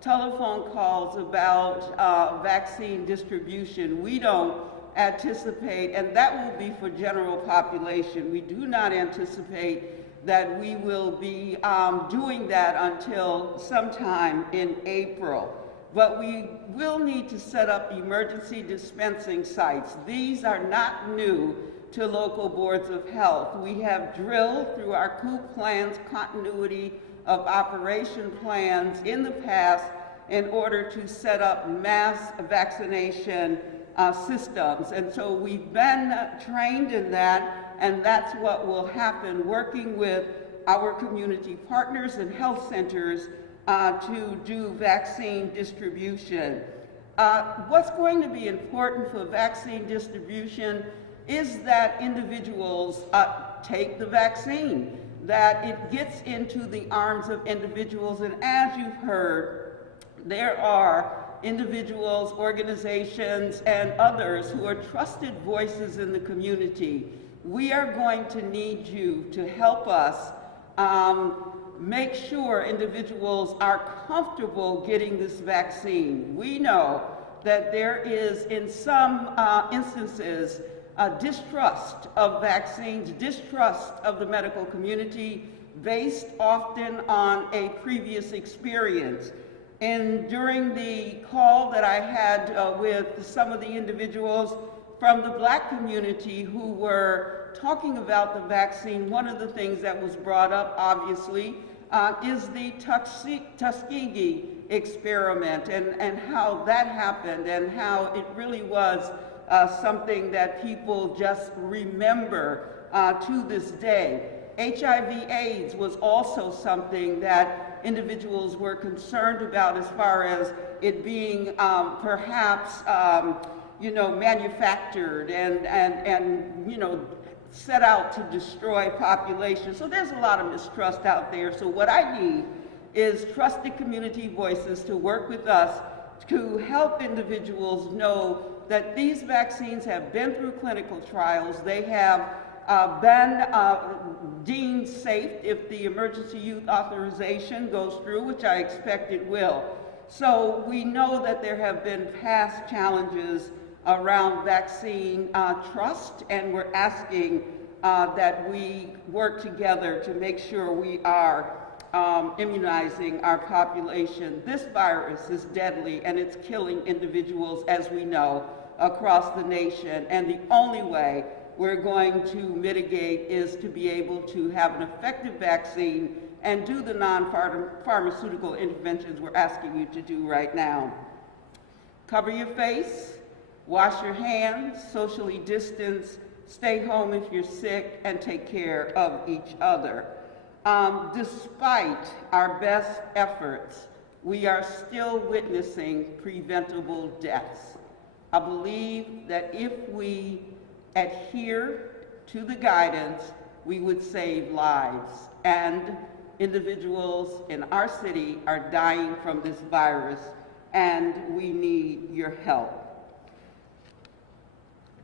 telephone calls about vaccine distribution. We don't anticipate, and that will be for general population. We do not anticipate that we will be doing that until sometime in April. But we will need to set up emergency dispensing sites. These are not new to local boards of health. We have drilled through our COOP plans, continuity of operation plans in the past in order to set up mass vaccination systems. And so we've been trained in that, and that's what will happen, working with our community partners and health centers to do vaccine distribution. What's going to be important for vaccine distribution is that individuals take the vaccine, that it gets into the arms of individuals. And as you've heard, there are individuals, organizations, and others who are trusted voices in the community. We are going to need you to help us make sure individuals are comfortable getting this vaccine. We know that there is, in some instances, distrust of vaccines, distrust of the medical community, based often on a previous experience. And during the call that I had with some of the individuals from the Black community who were talking about the vaccine, one of the things that was brought up, obviously, is the Tuskegee experiment and how that happened and how it really was something that people just remember to this day. HIV/AIDS was also something that individuals were concerned about as far as it being perhaps manufactured and set out to destroy population. So there's a lot of mistrust out there. So what I need is trusted community voices to work with us to help individuals know that these vaccines have been through clinical trials. They have been deemed safe if the emergency use authorization goes through, which I expect it will. So we know that there have been past challenges around vaccine trust, and we're asking that we work together to make sure we are immunizing our population. This virus is deadly, and it's killing individuals, as we know, across the nation. And the only way we're going to mitigate is to be able to have an effective vaccine and do the non-pharmaceutical interventions we're asking you to do right now. Cover your face, wash your hands, socially distance, stay home if you're sick, and take care of each other. Despite our best efforts, we are still witnessing preventable deaths. I believe that if we adhere to the guidance, we would save lives, and individuals in our city are dying from this virus, and we need your help.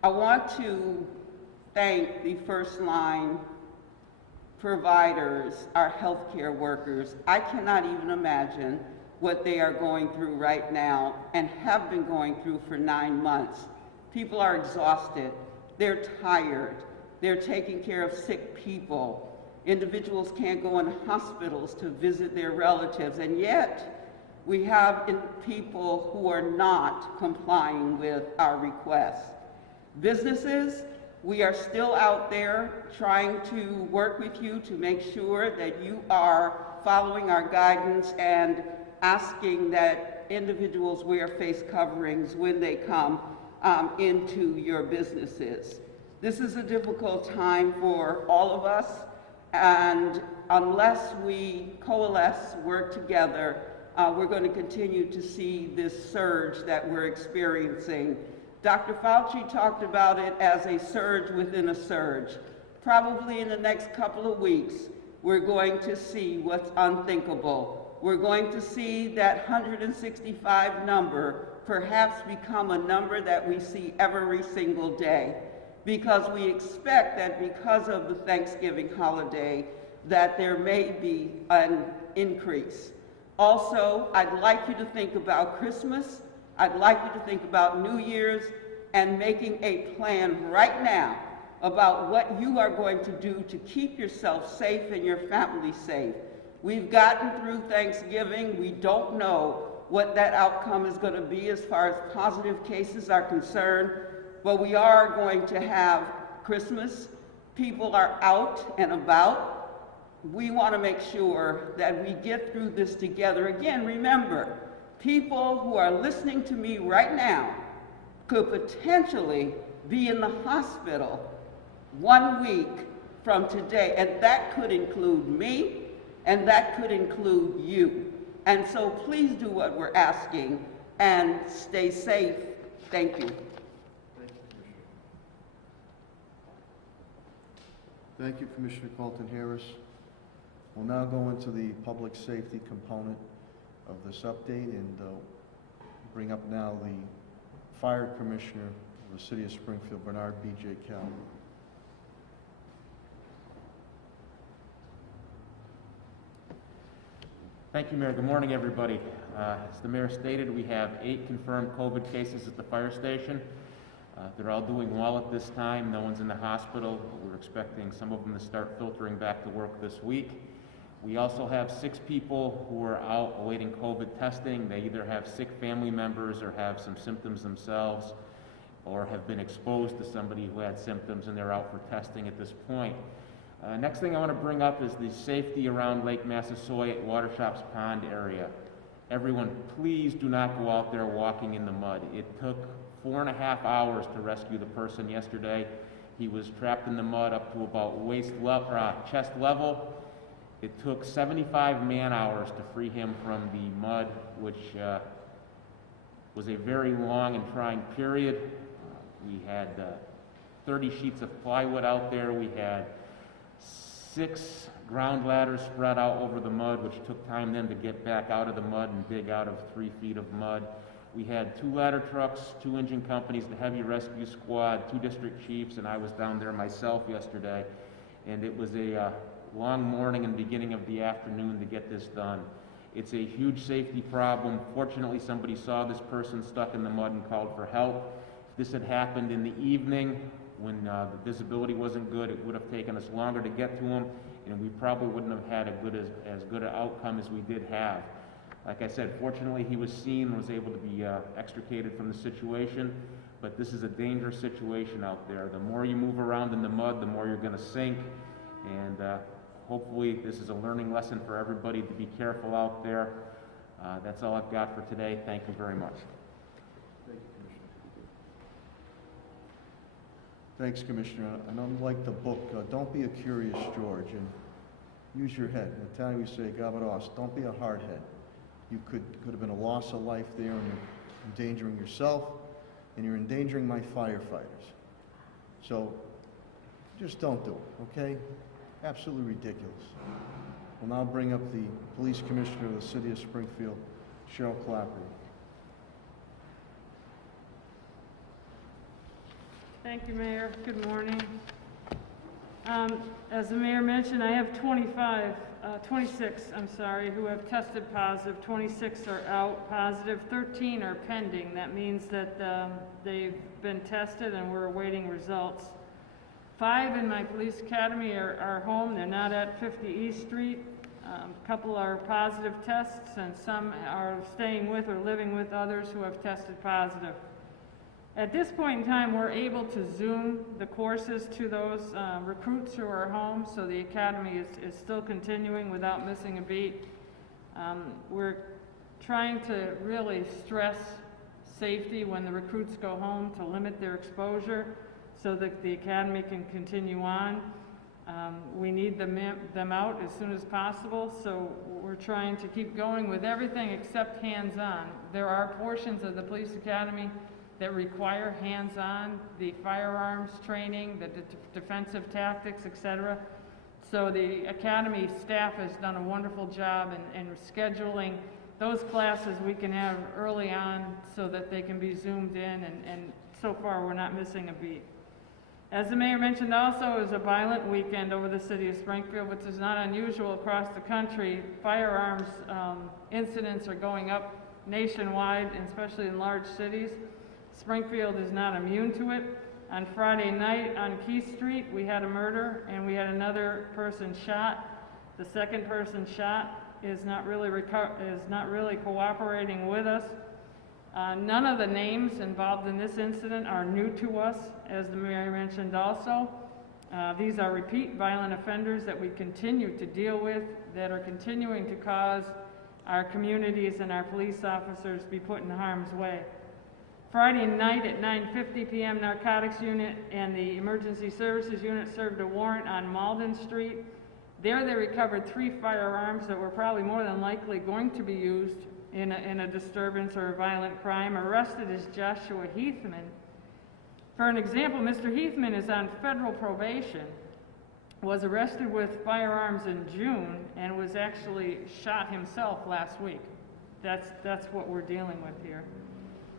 I want to thank the first line providers, our healthcare workers. I cannot even imagine what they are going through right now and have been going through for 9 months. People are exhausted, they're tired, they're taking care of sick people. Individuals can't go in hospitals to visit their relatives, and yet we have people who are not complying with our requests. Businesses, we are still out there trying to work with you to make sure that you are following our guidance and asking that individuals wear face coverings when they come into your businesses. This is a difficult time for all of us, and unless we coalesce, work together, we're going to continue to see this surge that we're experiencing. Dr. Fauci talked about it as a surge within a surge. Probably in the next couple of weeks, we're going to see what's unthinkable. We're going to see that 165 number perhaps become a number that we see every single day, because we expect that because of the Thanksgiving holiday that there may be an increase. Also, I'd like you to think about Christmas. I'd like you to think about New Year's and making a plan right now about what you are going to do to keep yourself safe and your family safe. We've gotten through Thanksgiving. We don't know what that outcome is going to be as far as positive cases are concerned, but we are going to have Christmas. People are out and about. We want to make sure that we get through this together. Again, remember, people who are listening to me right now could potentially be in the hospital 1 week from today, and that could include me, and that could include you. And so please do what we're asking and stay safe. Thank you. Thank you, Commissioner Colton-Harris. We'll now go into the public safety component of this update and bring up now the Fire Commissioner of the City of Springfield, Bernard B.J. Kell. Thank you, Mayor. Good morning, everybody. As the Mayor stated, we have 8 confirmed COVID cases at the fire station. They're all doing well at this time. No one's in the hospital. We're expecting some of them to start filtering back to work this week. We also have 6 people who are out awaiting COVID testing. They either have sick family members or have some symptoms themselves or have been exposed to somebody who had symptoms, and they're out for testing at this point. Next thing I want to bring up is the safety around Lake Massasoy at Water Shops Pond area. Everyone, please do not go out there walking in the mud. It took 4.5 hours to rescue the person yesterday. He was trapped in the mud up to about chest level. It took 75 man-hours to free him from the mud, which was a very long and trying period. We had 30 sheets of plywood out there. We had 6 ground ladders spread out over the mud, which took time then to get back out of the mud and dig out of 3 feet of mud. We had 2 ladder trucks, 2 engine companies, the heavy rescue squad, 2 district chiefs, and I was down there myself yesterday. And it was a long morning and beginning of the afternoon to get this done. It's a huge safety problem. Fortunately, somebody saw this person stuck in the mud and called for help. If this had happened in the evening, when the visibility wasn't good, it would have taken us longer to get to him, and we probably wouldn't have had as good an outcome as we did have. Like I said, fortunately he was seen and was able to be extricated from the situation, but this is a dangerous situation out there. The more you move around in the mud, the more you're going to sink, and hopefully this is a learning lesson for everybody to be careful out there. That's all I've got for today. Thank you very much. Thanks, Commissioner. And unlike the book, don't be a curious George and use your head. In Italian we say gavados, don't be a hard head. You could have been a loss of life there, and you're endangering yourself and you're endangering my firefighters. So just don't do it, okay? Absolutely ridiculous. We'll now bring up the Police Commissioner of the City of Springfield, Cheryl Clapper. Thank you, Mayor. Good morning. As the Mayor mentioned, I have 26, who have tested positive. 26 are out positive. 13 are pending. That means that they've been tested and we're awaiting results. 5 in my police academy are home. They're not at 50 East Street. A couple are positive tests, and some are staying with or living with others who have tested positive. At this point in time, we're able to Zoom the courses to those recruits who are home, so the academy is still continuing without missing a beat. We're trying to really stress safety when the recruits go home to limit their exposure so that the academy can continue on. We need them out as soon as possible, so we're trying to keep going with everything except hands-on. There are portions of the police academy that require hands-on, the firearms training, the defensive tactics, etc. So the academy staff has done a wonderful job in scheduling those classes we can have early on so that they can be zoomed in, and so far we're not missing a beat. As the mayor mentioned also, it was a violent weekend over the city of Springfield, which is not unusual across the country. Firearms incidents are going up nationwide, and especially in large cities. Springfield is not immune to it. On Friday night on Keith Street, we had a murder and we had another person shot. The second person shot is not really cooperating with us. None of the names involved in this incident are new to us, as the mayor mentioned also. These are repeat violent offenders that we continue to deal with, that are continuing to cause our communities and our police officers to be put in harm's way. Friday night at 9:50 p.m., Narcotics Unit and the Emergency Services Unit served a warrant on Malden Street. There they recovered 3 firearms that were probably more than likely going to be used in a disturbance or a violent crime. Arrested is Joshua Heathman. For an example, Mr. Heathman is on federal probation, was arrested with firearms in June, and was actually shot himself last week. That's what we're dealing with here.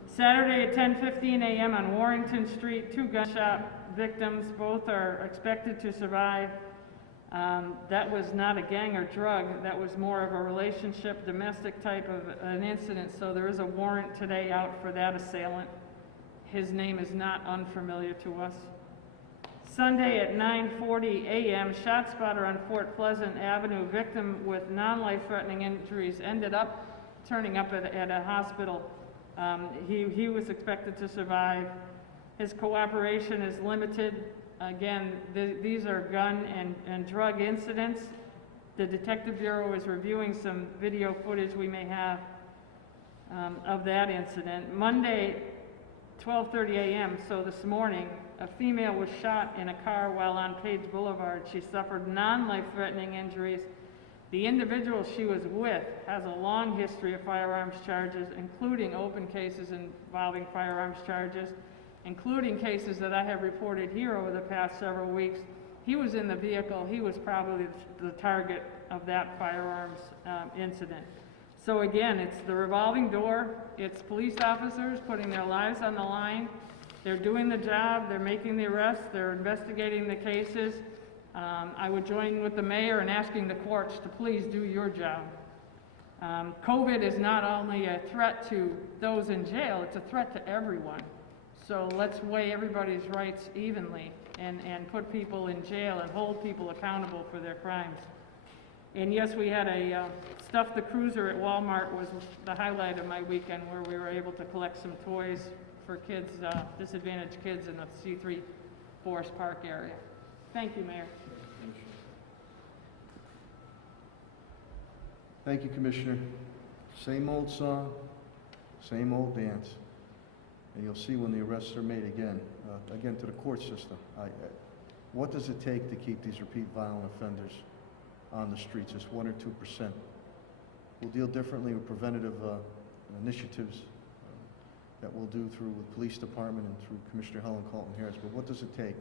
Saturday at 10:15 a.m. on Warrington Street, 2 gunshot victims, both are expected to survive. That was not a gang or drug, that was more of a relationship, domestic type of an incident, so there is a warrant today out for that assailant. His name is not unfamiliar to us. Sunday at 9:40 a.m., ShotSpotter on Fort Pleasant Avenue, victim with non-life-threatening injuries, ended up turning up at a hospital. He was expected to survive. His cooperation is limited. Again, these are gun and drug incidents. The Detective Bureau is reviewing some video footage we may have of that incident. Monday, 12:30 a.m., so this morning, a female was shot in a car while on Page Boulevard. She suffered non-life-threatening injuries. The individual she was with has a long history of firearms charges, including open cases involving firearms charges, including cases that I have reported here over the past several weeks. He was in the vehicle. He was probably the target of that firearms incident. So again, it's the revolving door. It's police officers putting their lives on the line. They're doing the job. They're making the arrests. They're investigating the cases. I would join with the mayor in asking the courts to please do your job. COVID is not only a threat to those in jail, it's a threat to everyone. So let's weigh everybody's rights evenly and put people in jail and hold people accountable for their crimes. And yes, we had a Stuff the Cruiser at Walmart was the highlight of my weekend, where we were able to collect some toys for kids, disadvantaged kids in the C3 Forest Park area. Thank you, Mayor. Thank you, Commissioner. Same old song, same old dance. And you'll see when the arrests are made again. Again, to the court system. What does it take to keep these repeat violent offenders on the streets? Just 1 or 2%. We'll deal differently with preventative initiatives that we'll do through the police department and through Commissioner Helen Colton Harris. But what does it take?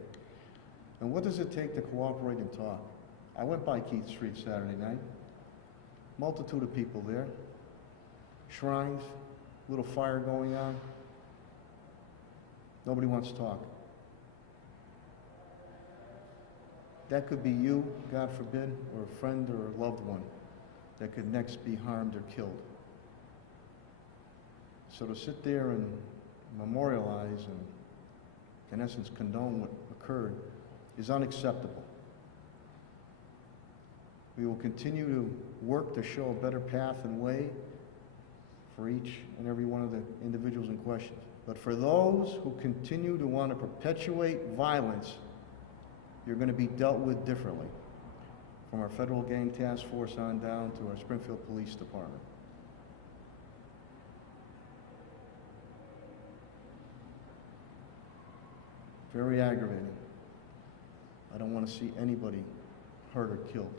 And what does it take to cooperate and talk? I went by Keith Street Saturday night. Multitude of people there. Shrines, little fire going on. Nobody wants to talk. That could be you, God forbid, or a friend or a loved one that could next be harmed or killed. So to sit there and memorialize and, in essence, condone what occurred is unacceptable. We will continue to work to show a better path and way for each and every one of the individuals in question. But for those who continue to want to perpetuate violence, you're going to be dealt with differently, from our federal gang task force on down to our Springfield Police Department. Very aggravating. I don't want to see anybody hurt or killed.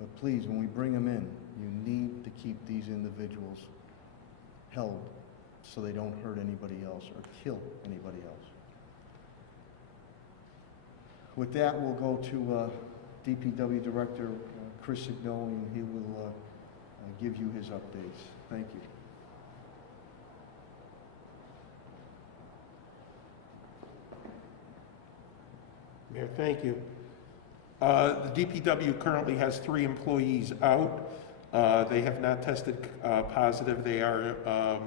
But please, when we bring them in, you need to keep these individuals held so they don't hurt anybody else or kill anybody else. With that, we'll go to DPW Director Chris Signoli, and he will give you his updates. Thank you. Mayor, thank you. The DPW currently has 3 employees out. They have not tested positive. They are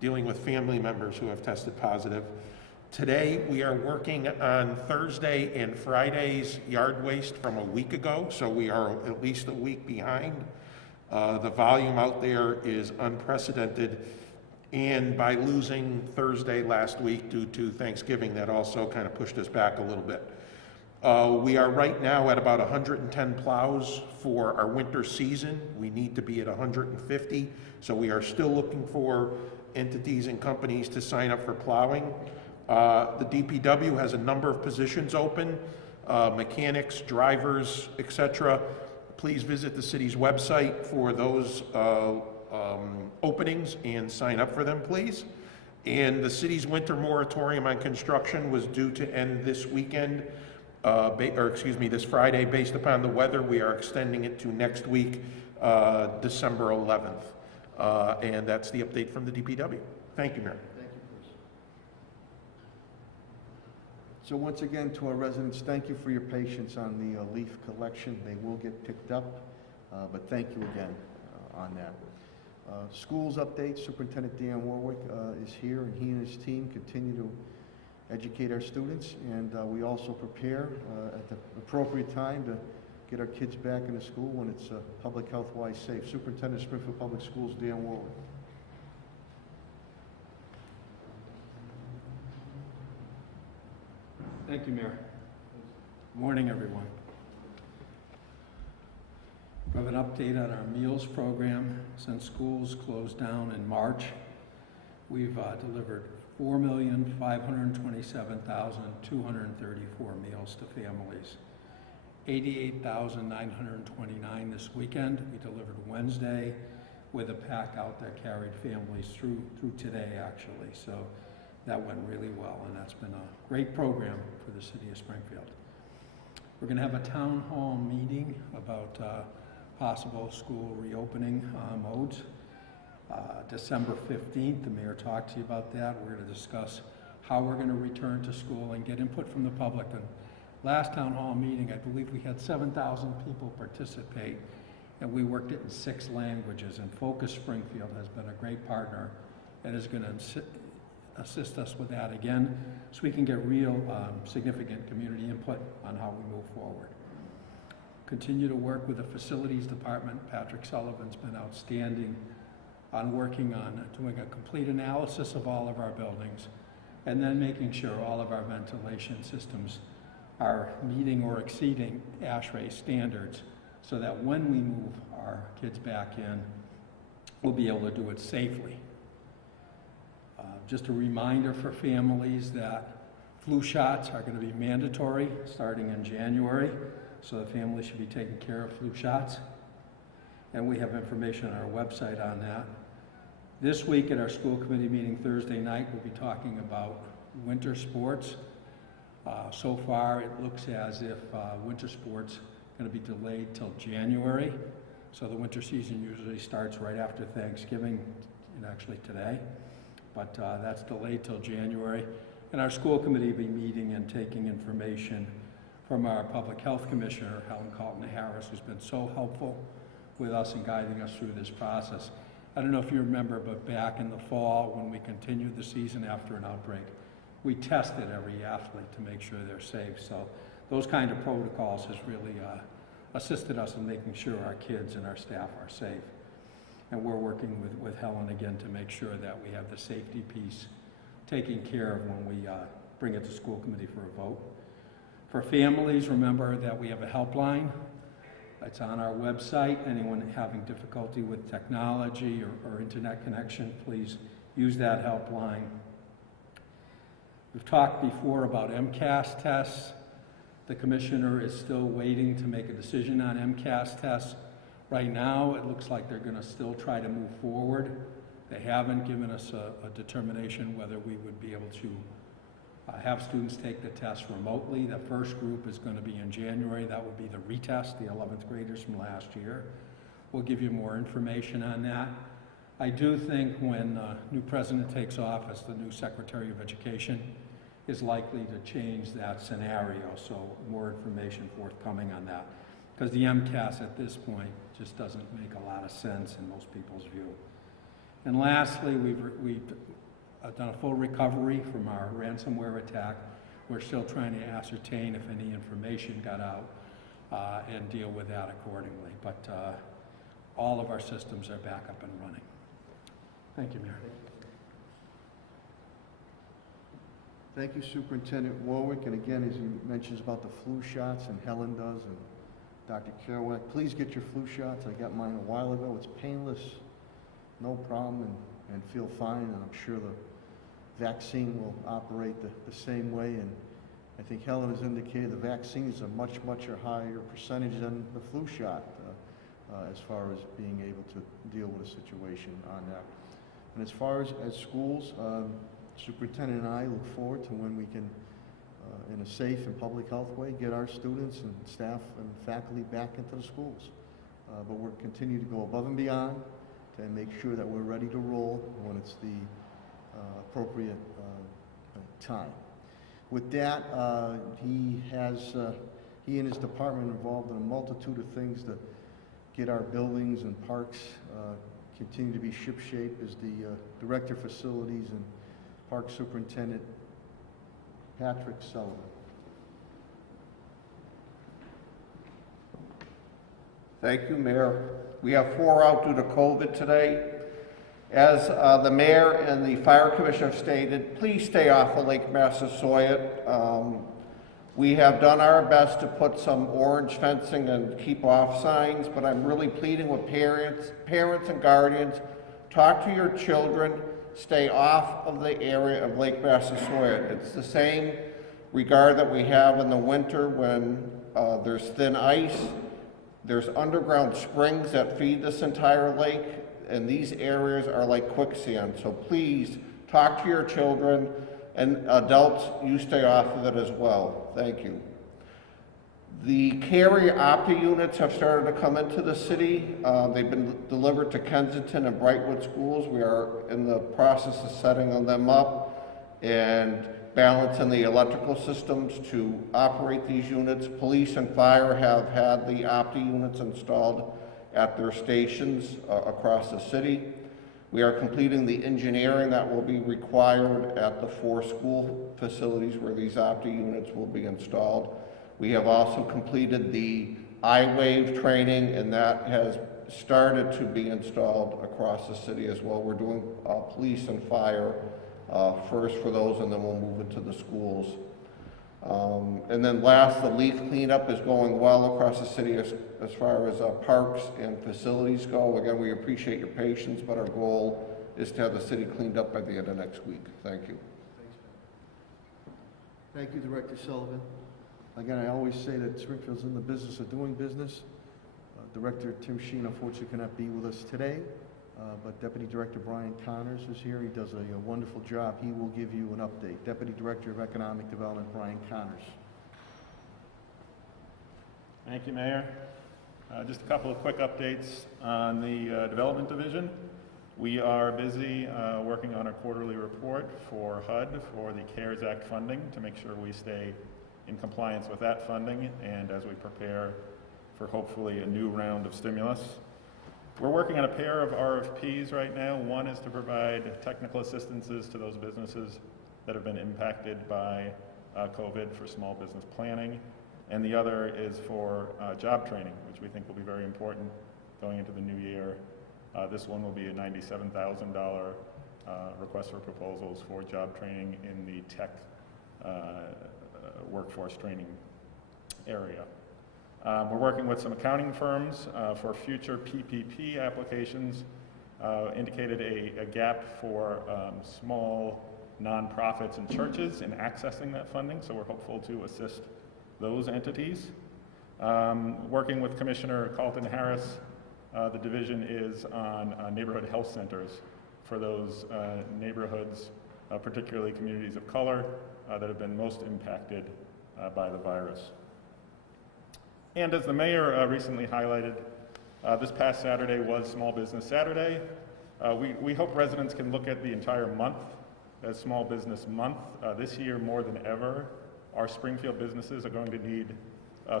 dealing with family members who have tested positive. Today, we are working on Thursday and Friday's yard waste from a week ago, so we are at least a week behind. The volume out there is unprecedented, and by losing Thursday last week due to Thanksgiving, that also kind of pushed us back a little bit. We are right now at about 110 plows for our winter season. We need to be at 150, so we are still looking for entities and companies to sign up for plowing. The DPW has a number of positions open, mechanics, drivers, etc. Please visit the city's website for those openings and sign up for them, please. And the city's winter moratorium on construction was due to end this weekend, this Friday. Based upon the weather, we are extending it to next week, December 11th. And that's the update from the DPW. Thank you, Mayor. Thank you, Chris. So once again, to our residents, thank you for your patience on the leaf collection. They will get picked up, but thank you again on that. Schools updates, Superintendent Dan Warwick is here, and he and his team continue to educate our students, and we also prepare at the appropriate time to get our kids back into school when it's public health-wise safe. Superintendent of Springfield Public Schools, Dan Warwick. Thank you, Mayor. Good morning, everyone. We have an update on our meals program. Since schools closed down in March, we've delivered 4,527,234 meals to families. 88,929 this weekend. We delivered Wednesday with a pack out that carried families through today, actually. So that went really well, and that's been a great program for the city of Springfield. We're going to have a town hall meeting about possible school reopening modes. December 15th, the mayor talked to you about that. We're going to discuss how we're going to return to school and get input from the public. And last town hall meeting, I believe we had 7,000 people participate, and we worked it in 6 languages. And Focus Springfield has been a great partner and is going to assist us with that again, so we can get real significant community input on how we move forward. Continue to work with the facilities department. Patrick Sullivan's been outstanding on working on doing a complete analysis of all of our buildings and then making sure all of our ventilation systems are meeting or exceeding ASHRAE standards so that when we move our kids back in, we'll be able to do it safely. Just a reminder for families that flu shots are going to be mandatory starting in January, so the family should be taking care of flu shots. And we have information on our website on that. This week at our school committee meeting Thursday night, we'll be talking about winter sports. So far, it looks as if winter sports are going to be delayed till January. So the winter season usually starts right after Thanksgiving, and actually today. But that's delayed till January. And our school committee will be meeting and taking information from our public health commissioner, Helen Carlton-Harris, who's been so helpful with us and guiding us through this process. I don't know if you remember, but back in the fall, when we continued the season after an outbreak, we tested every athlete to make sure they're safe. So those kind of protocols has really assisted us in making sure our kids and our staff are safe. And we're working with Helen again to make sure that we have the safety piece taken care of when we bring it to school committee for a vote. For families, remember that we have a helpline. It's on our website. Anyone having difficulty with technology or internet connection, please use that helpline. We've talked before about Mcas tests. The commissioner is still waiting to make a decision on Mcas tests. Right now, it looks like they're going to still try to move forward. They haven't given us a determination whether we would be able to have students take the test remotely. The first group is going to be in January. That would be the retest, the 11th graders from last year. We'll give you more information on that. I do think when the new president takes office, the new Secretary of Education is likely to change that scenario, so more information forthcoming on that. Because the MCAS at this point just doesn't make a lot of sense in most people's view. And lastly, we've done a full recovery from our ransomware attack. We're still trying to ascertain if any information got out and deal with that accordingly. But all of our systems are back up and running. Thank you, Mayor. Thank you, Superintendent Warwick. And again, as he mentions about the flu shots, and Helen does, and Dr. Kerouac, please get your flu shots. I got mine a while ago. It's painless, no problem, and feel fine. And I'm sure the vaccine will operate the same way. And I think Helen has indicated the vaccines are much higher percentage than the flu shot as far as being able to deal with a situation on that. And as far as schools, Superintendent and I look forward to when we can, in a safe and public health way, get our students and staff and faculty back into the schools. But we'll continue to go above and beyond to make sure that we're ready to roll when it's the appropriate time. With that, he and his department are involved in a multitude of things to get our buildings and parks continue to be shipshape. As the Director of Facilities and Park Superintendent Patrick Sullivan. Thank you, Mayor. We have 4 out due to COVID today. As the Mayor and the Fire Commissioner stated, please stay off of Lake Massasoy. We have done our best to put some orange fencing and keep off signs, but I'm really pleading with parents and guardians, talk to your children, stay off of the area of Lake Massasoy. It's the same regard that we have in the winter when there's thin ice. There's underground springs that feed this entire lake, and these areas are like quicksand. So please talk to your children, and adults, you stay off of it as well. Thank you. The carry Opti units have started to come into the city. They've been delivered to Kensington and Brightwood schools. We are in the process of setting them up and balancing the electrical systems to operate these units. Police and fire have had the Opti units installed at their stations across the city. We are completing the engineering that will be required at the 4 school facilities where these Opti units will be installed. We have also completed the I-Wave training, and that has started to be installed across the city as well. We're doing police and fire first for those, and then we'll move into the schools. And then last, the leaf cleanup is going well across the city as far as parks and facilities go. Again, we appreciate your patience, but our goal is to have the city cleaned up by the end of next week. Thank you. Thanks, Ben. Thank you, Director Sullivan. Again, I always say that Springfield's in the business of doing business. Director Tim Sheen unfortunately cannot be with us today, but Deputy Director Brian Connors is here. He does a wonderful job. He will give you an update. Deputy Director of Economic Development, Brian Connors. Thank you, Mayor. Just a couple of quick updates on the Development Division. We are busy working on a quarterly report for HUD for the CARES Act funding to make sure we stay in compliance with that funding, and as we prepare for hopefully a new round of stimulus. We're working on a pair of RFPs right now. One is to provide technical assistances to those businesses that have been impacted by COVID for small business planning, and the other is for job training, which we think will be very important going into the new year. This one will be a $97,000 request for proposals for job training in the tech workforce training area. We're working with some accounting firms for future PPP applications. Indicated a gap for small nonprofits and churches in accessing that funding, so we're hopeful to assist those entities. Working with Commissioner Carlton Harris, the division is on neighborhood health centers for those neighborhoods, particularly communities of color, that have been most impacted by the virus. And as the mayor recently highlighted, this past Saturday was Small Business Saturday. We hope residents can look at the entire month as Small Business Month. This year, more than ever, our Springfield businesses are going to need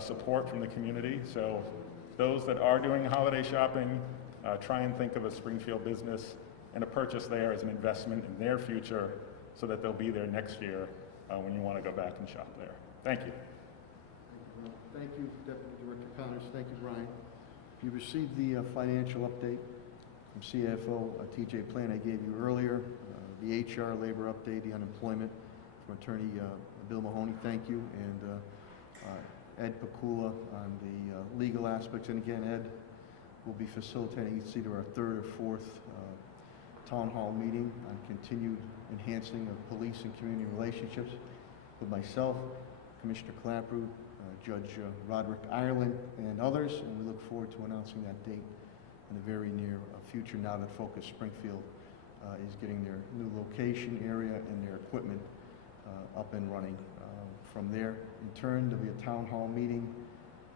support from the community. So those that are doing holiday shopping, try and think of a Springfield business and a purchase there as an investment in their future so that they'll be there next year when you want to go back and shop there. Thank you. Thank you, Deputy Director Connors. Thank you, Brian. You received the financial update from CFO TJ Plan I gave you earlier, the HR labor update, the unemployment from Attorney Bill Mahoney. Thank you. And Ed Pakula on the legal aspects. And again, Ed will be facilitating either our third or fourth town hall meeting on continued enhancing of police and community relationships with myself, Commissioner Clapprood, Judge Roderick Ireland, and others, and we look forward to announcing that date in the very near future now that Focus Springfield is getting their new location area and their equipment up and running. From there, in turn, there'll be a town hall meeting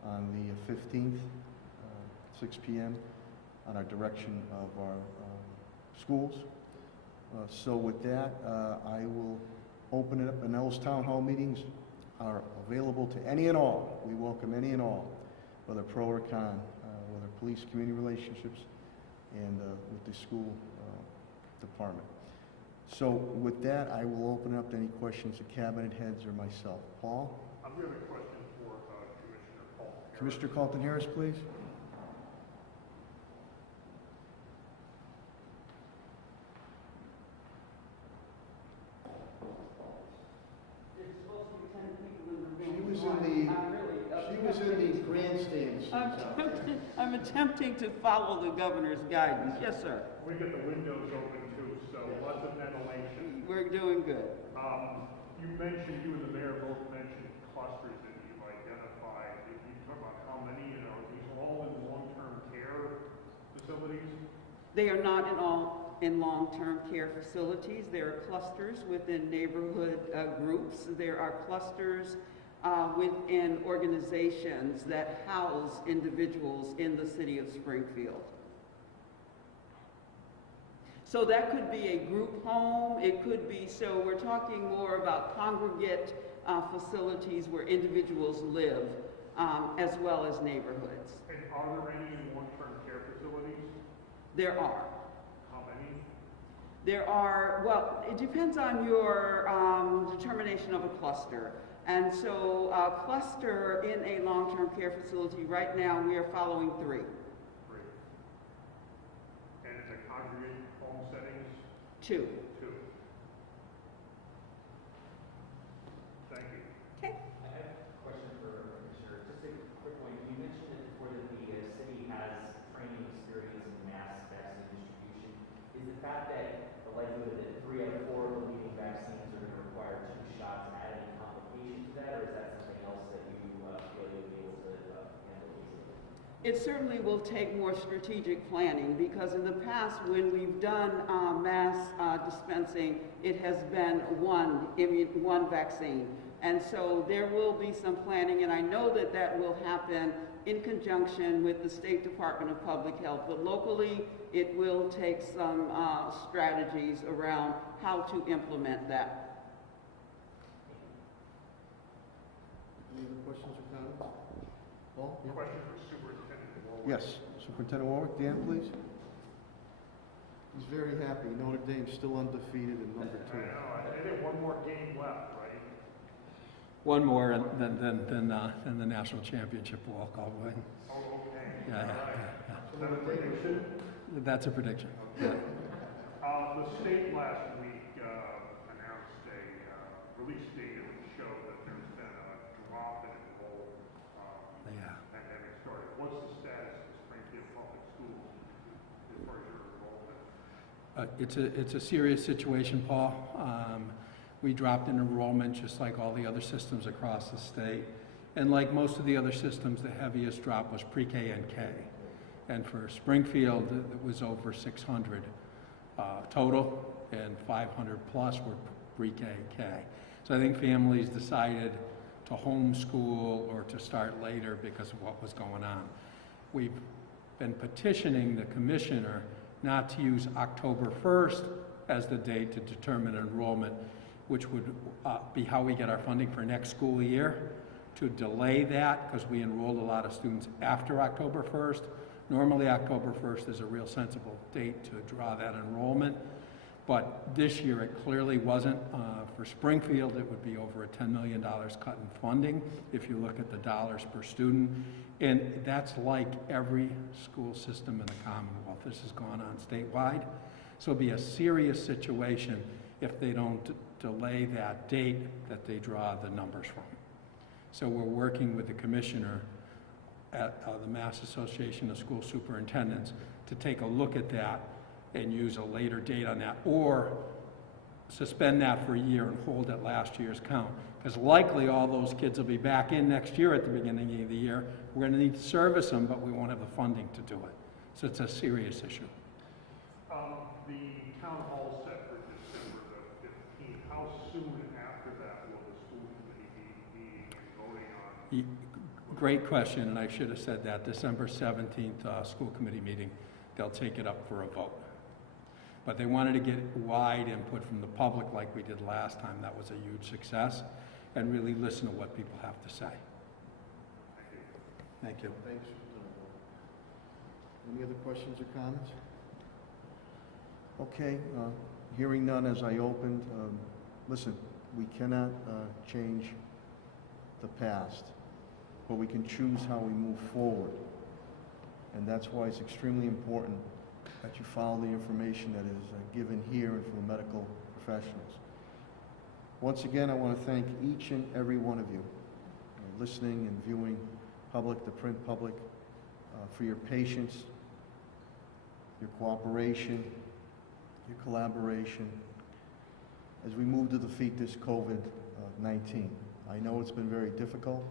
on the 15th, 6 p.m. on our direction of our schools. So with that, I will open it up, and those town hall meetings are available to any and all. We welcome any and all, whether pro or con, whether police, community relationships, and with the school department. So with that, I will open up to any questions to cabinet heads or myself. Paul? I'm going to have a question for Commissioner Carlton Harris. Commissioner Carlton Harris, please. She was in the grandstands. I'm attempting to follow the governor's guidance. Yes, sir. We get the windows open too, so lots of ventilation. We're doing good. You and the mayor both mentioned clusters that you've identified. If you talk about how many, are these all in long-term care facilities? They are not in long-term care facilities. There are clusters within neighborhood groups. There are clusters within organizations that house individuals in the city of Springfield. So that could be a group home, it could be, so we're talking more about congregate facilities where individuals live, as well as neighborhoods. And are there any in long-term care facilities? There are. How many? There are, well, it depends on your determination of a cluster. And so a cluster in a long-term care facility, right now we are following 3. 3. And is it congregate home settings? 2. 2. Thank you. Okay. I have a question for Commissioner. Just a quick one. You mentioned it before that the city has training experience in mass vaccine distribution. Is the fact that the likelihood that 3 out of 4 of the leading vaccines are going to require 2 shots add any complication to that, or is that something else that you feel you'll be able to handle easily? It certainly will take more strategic planning because in the past when we've done mass dispensing, it has been one vaccine. And so there will be some planning, and I know that that will happen in conjunction with the State Department of Public Health. But locally, it will take some strategies around how to implement that. Any other questions or comments? Paul? Yeah. Question for Superintendent Warwick. Yes, Superintendent Warwick. Dan, please. He's very happy. Notre Dame's still undefeated in number 2. I know. They have one more game left, right? One more than the national championship walk-off win. Oh, okay. Yeah, All right. yeah. Is that a prediction? That's a prediction. Okay. The state last week announced a release data that showed that there's been a drop in enrollment pandemic started. What's the status of Springfield Public Schools as far as your enrollment? It's a serious situation, Paul. We dropped in enrollment just like all the other systems across the state. And like most of the other systems, the heaviest drop was pre-K and K. And for Springfield, it was over 600 total, and 500 plus were pre-K, K. So I think families decided to homeschool or to start later because of what was going on. We've been petitioning the commissioner not to use October 1st as the date to determine enrollment, which would be how we get our funding for next school year, to delay that because we enrolled a lot of students after October 1st. Normally October 1st is a real sensible date to draw that enrollment, but this year it clearly wasn't. For Springfield, it would be over a $10 million cut in funding if you look at the dollars per student, and that's like every school system in the Commonwealth. This has gone on statewide, so it'll be a serious situation if they don't delay that date that they draw the numbers from. So we're working with the commissioner at the Mass Association of School Superintendents to take a look at that and use a later date on that, or suspend that for a year and hold at last year's count. Because likely all those kids will be back in next year at the beginning of the year. We're going to need to service them, but we won't have the funding to do it. So it's a serious issue. The town hall set for December the 15th. How soon after that will the school committee be meeting and voting on? Great question, and I should have said that. December 17th school committee meeting, they'll take it up for a vote. But they wanted to get wide input from the public like we did last time. That was a huge success, and really listen to what people have to say. Thank you. Thanks. Any other questions or comments? Okay, hearing none as I opened, listen, we cannot change the past, but we can choose how we move forward. And that's why it's extremely important that you follow the information that is given here and from the medical professionals. Once again, I want to thank each and every one of you, listening and viewing public, the print public, for your patience, your cooperation, your collaboration as we move to defeat this COVID-19. I know it's been very difficult.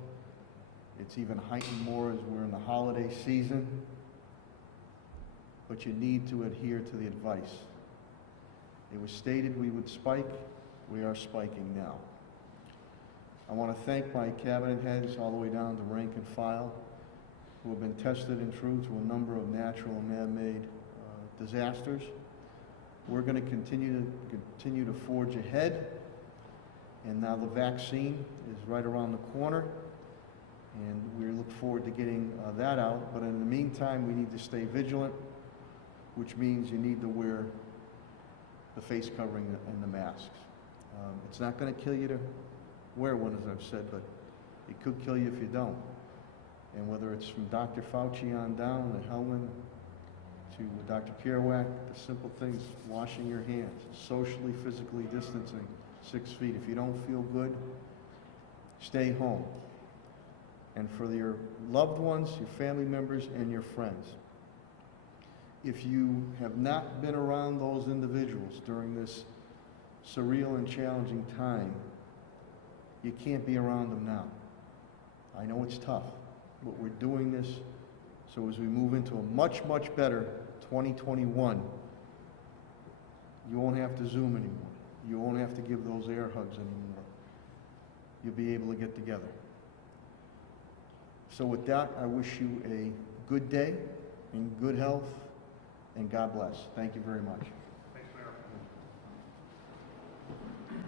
It's even heightened more as we're in the holiday season, but you need to adhere to the advice. It was stated we would spike. We are spiking now. I want to thank my cabinet heads all the way down to rank and file who have been tested and true to a number of natural and man-made disasters. We're going to continue to forge ahead, and now the vaccine is right around the corner, and we look forward to getting that out. But in the meantime, we need to stay vigilant, which means you need to wear the face covering and the masks. It's not going to kill you to wear one, as I've said, but it could kill you if you don't. And whether it's from Dr. Fauci on down, the Hellman, to Dr. Kerouac, the simple things, washing your hands, socially, physically distancing 6 feet. If you don't feel good, stay home. And for your loved ones, your family members, and your friends, if you have not been around those individuals during this surreal and challenging time, you can't be around them now. I know it's tough, but we're doing this so as we move into a much, much better 2021, you won't have to Zoom anymore. You won't have to give those air hugs anymore. You'll be able to get together. So with that, I wish you a good day and good health, and God bless. Thank you very much.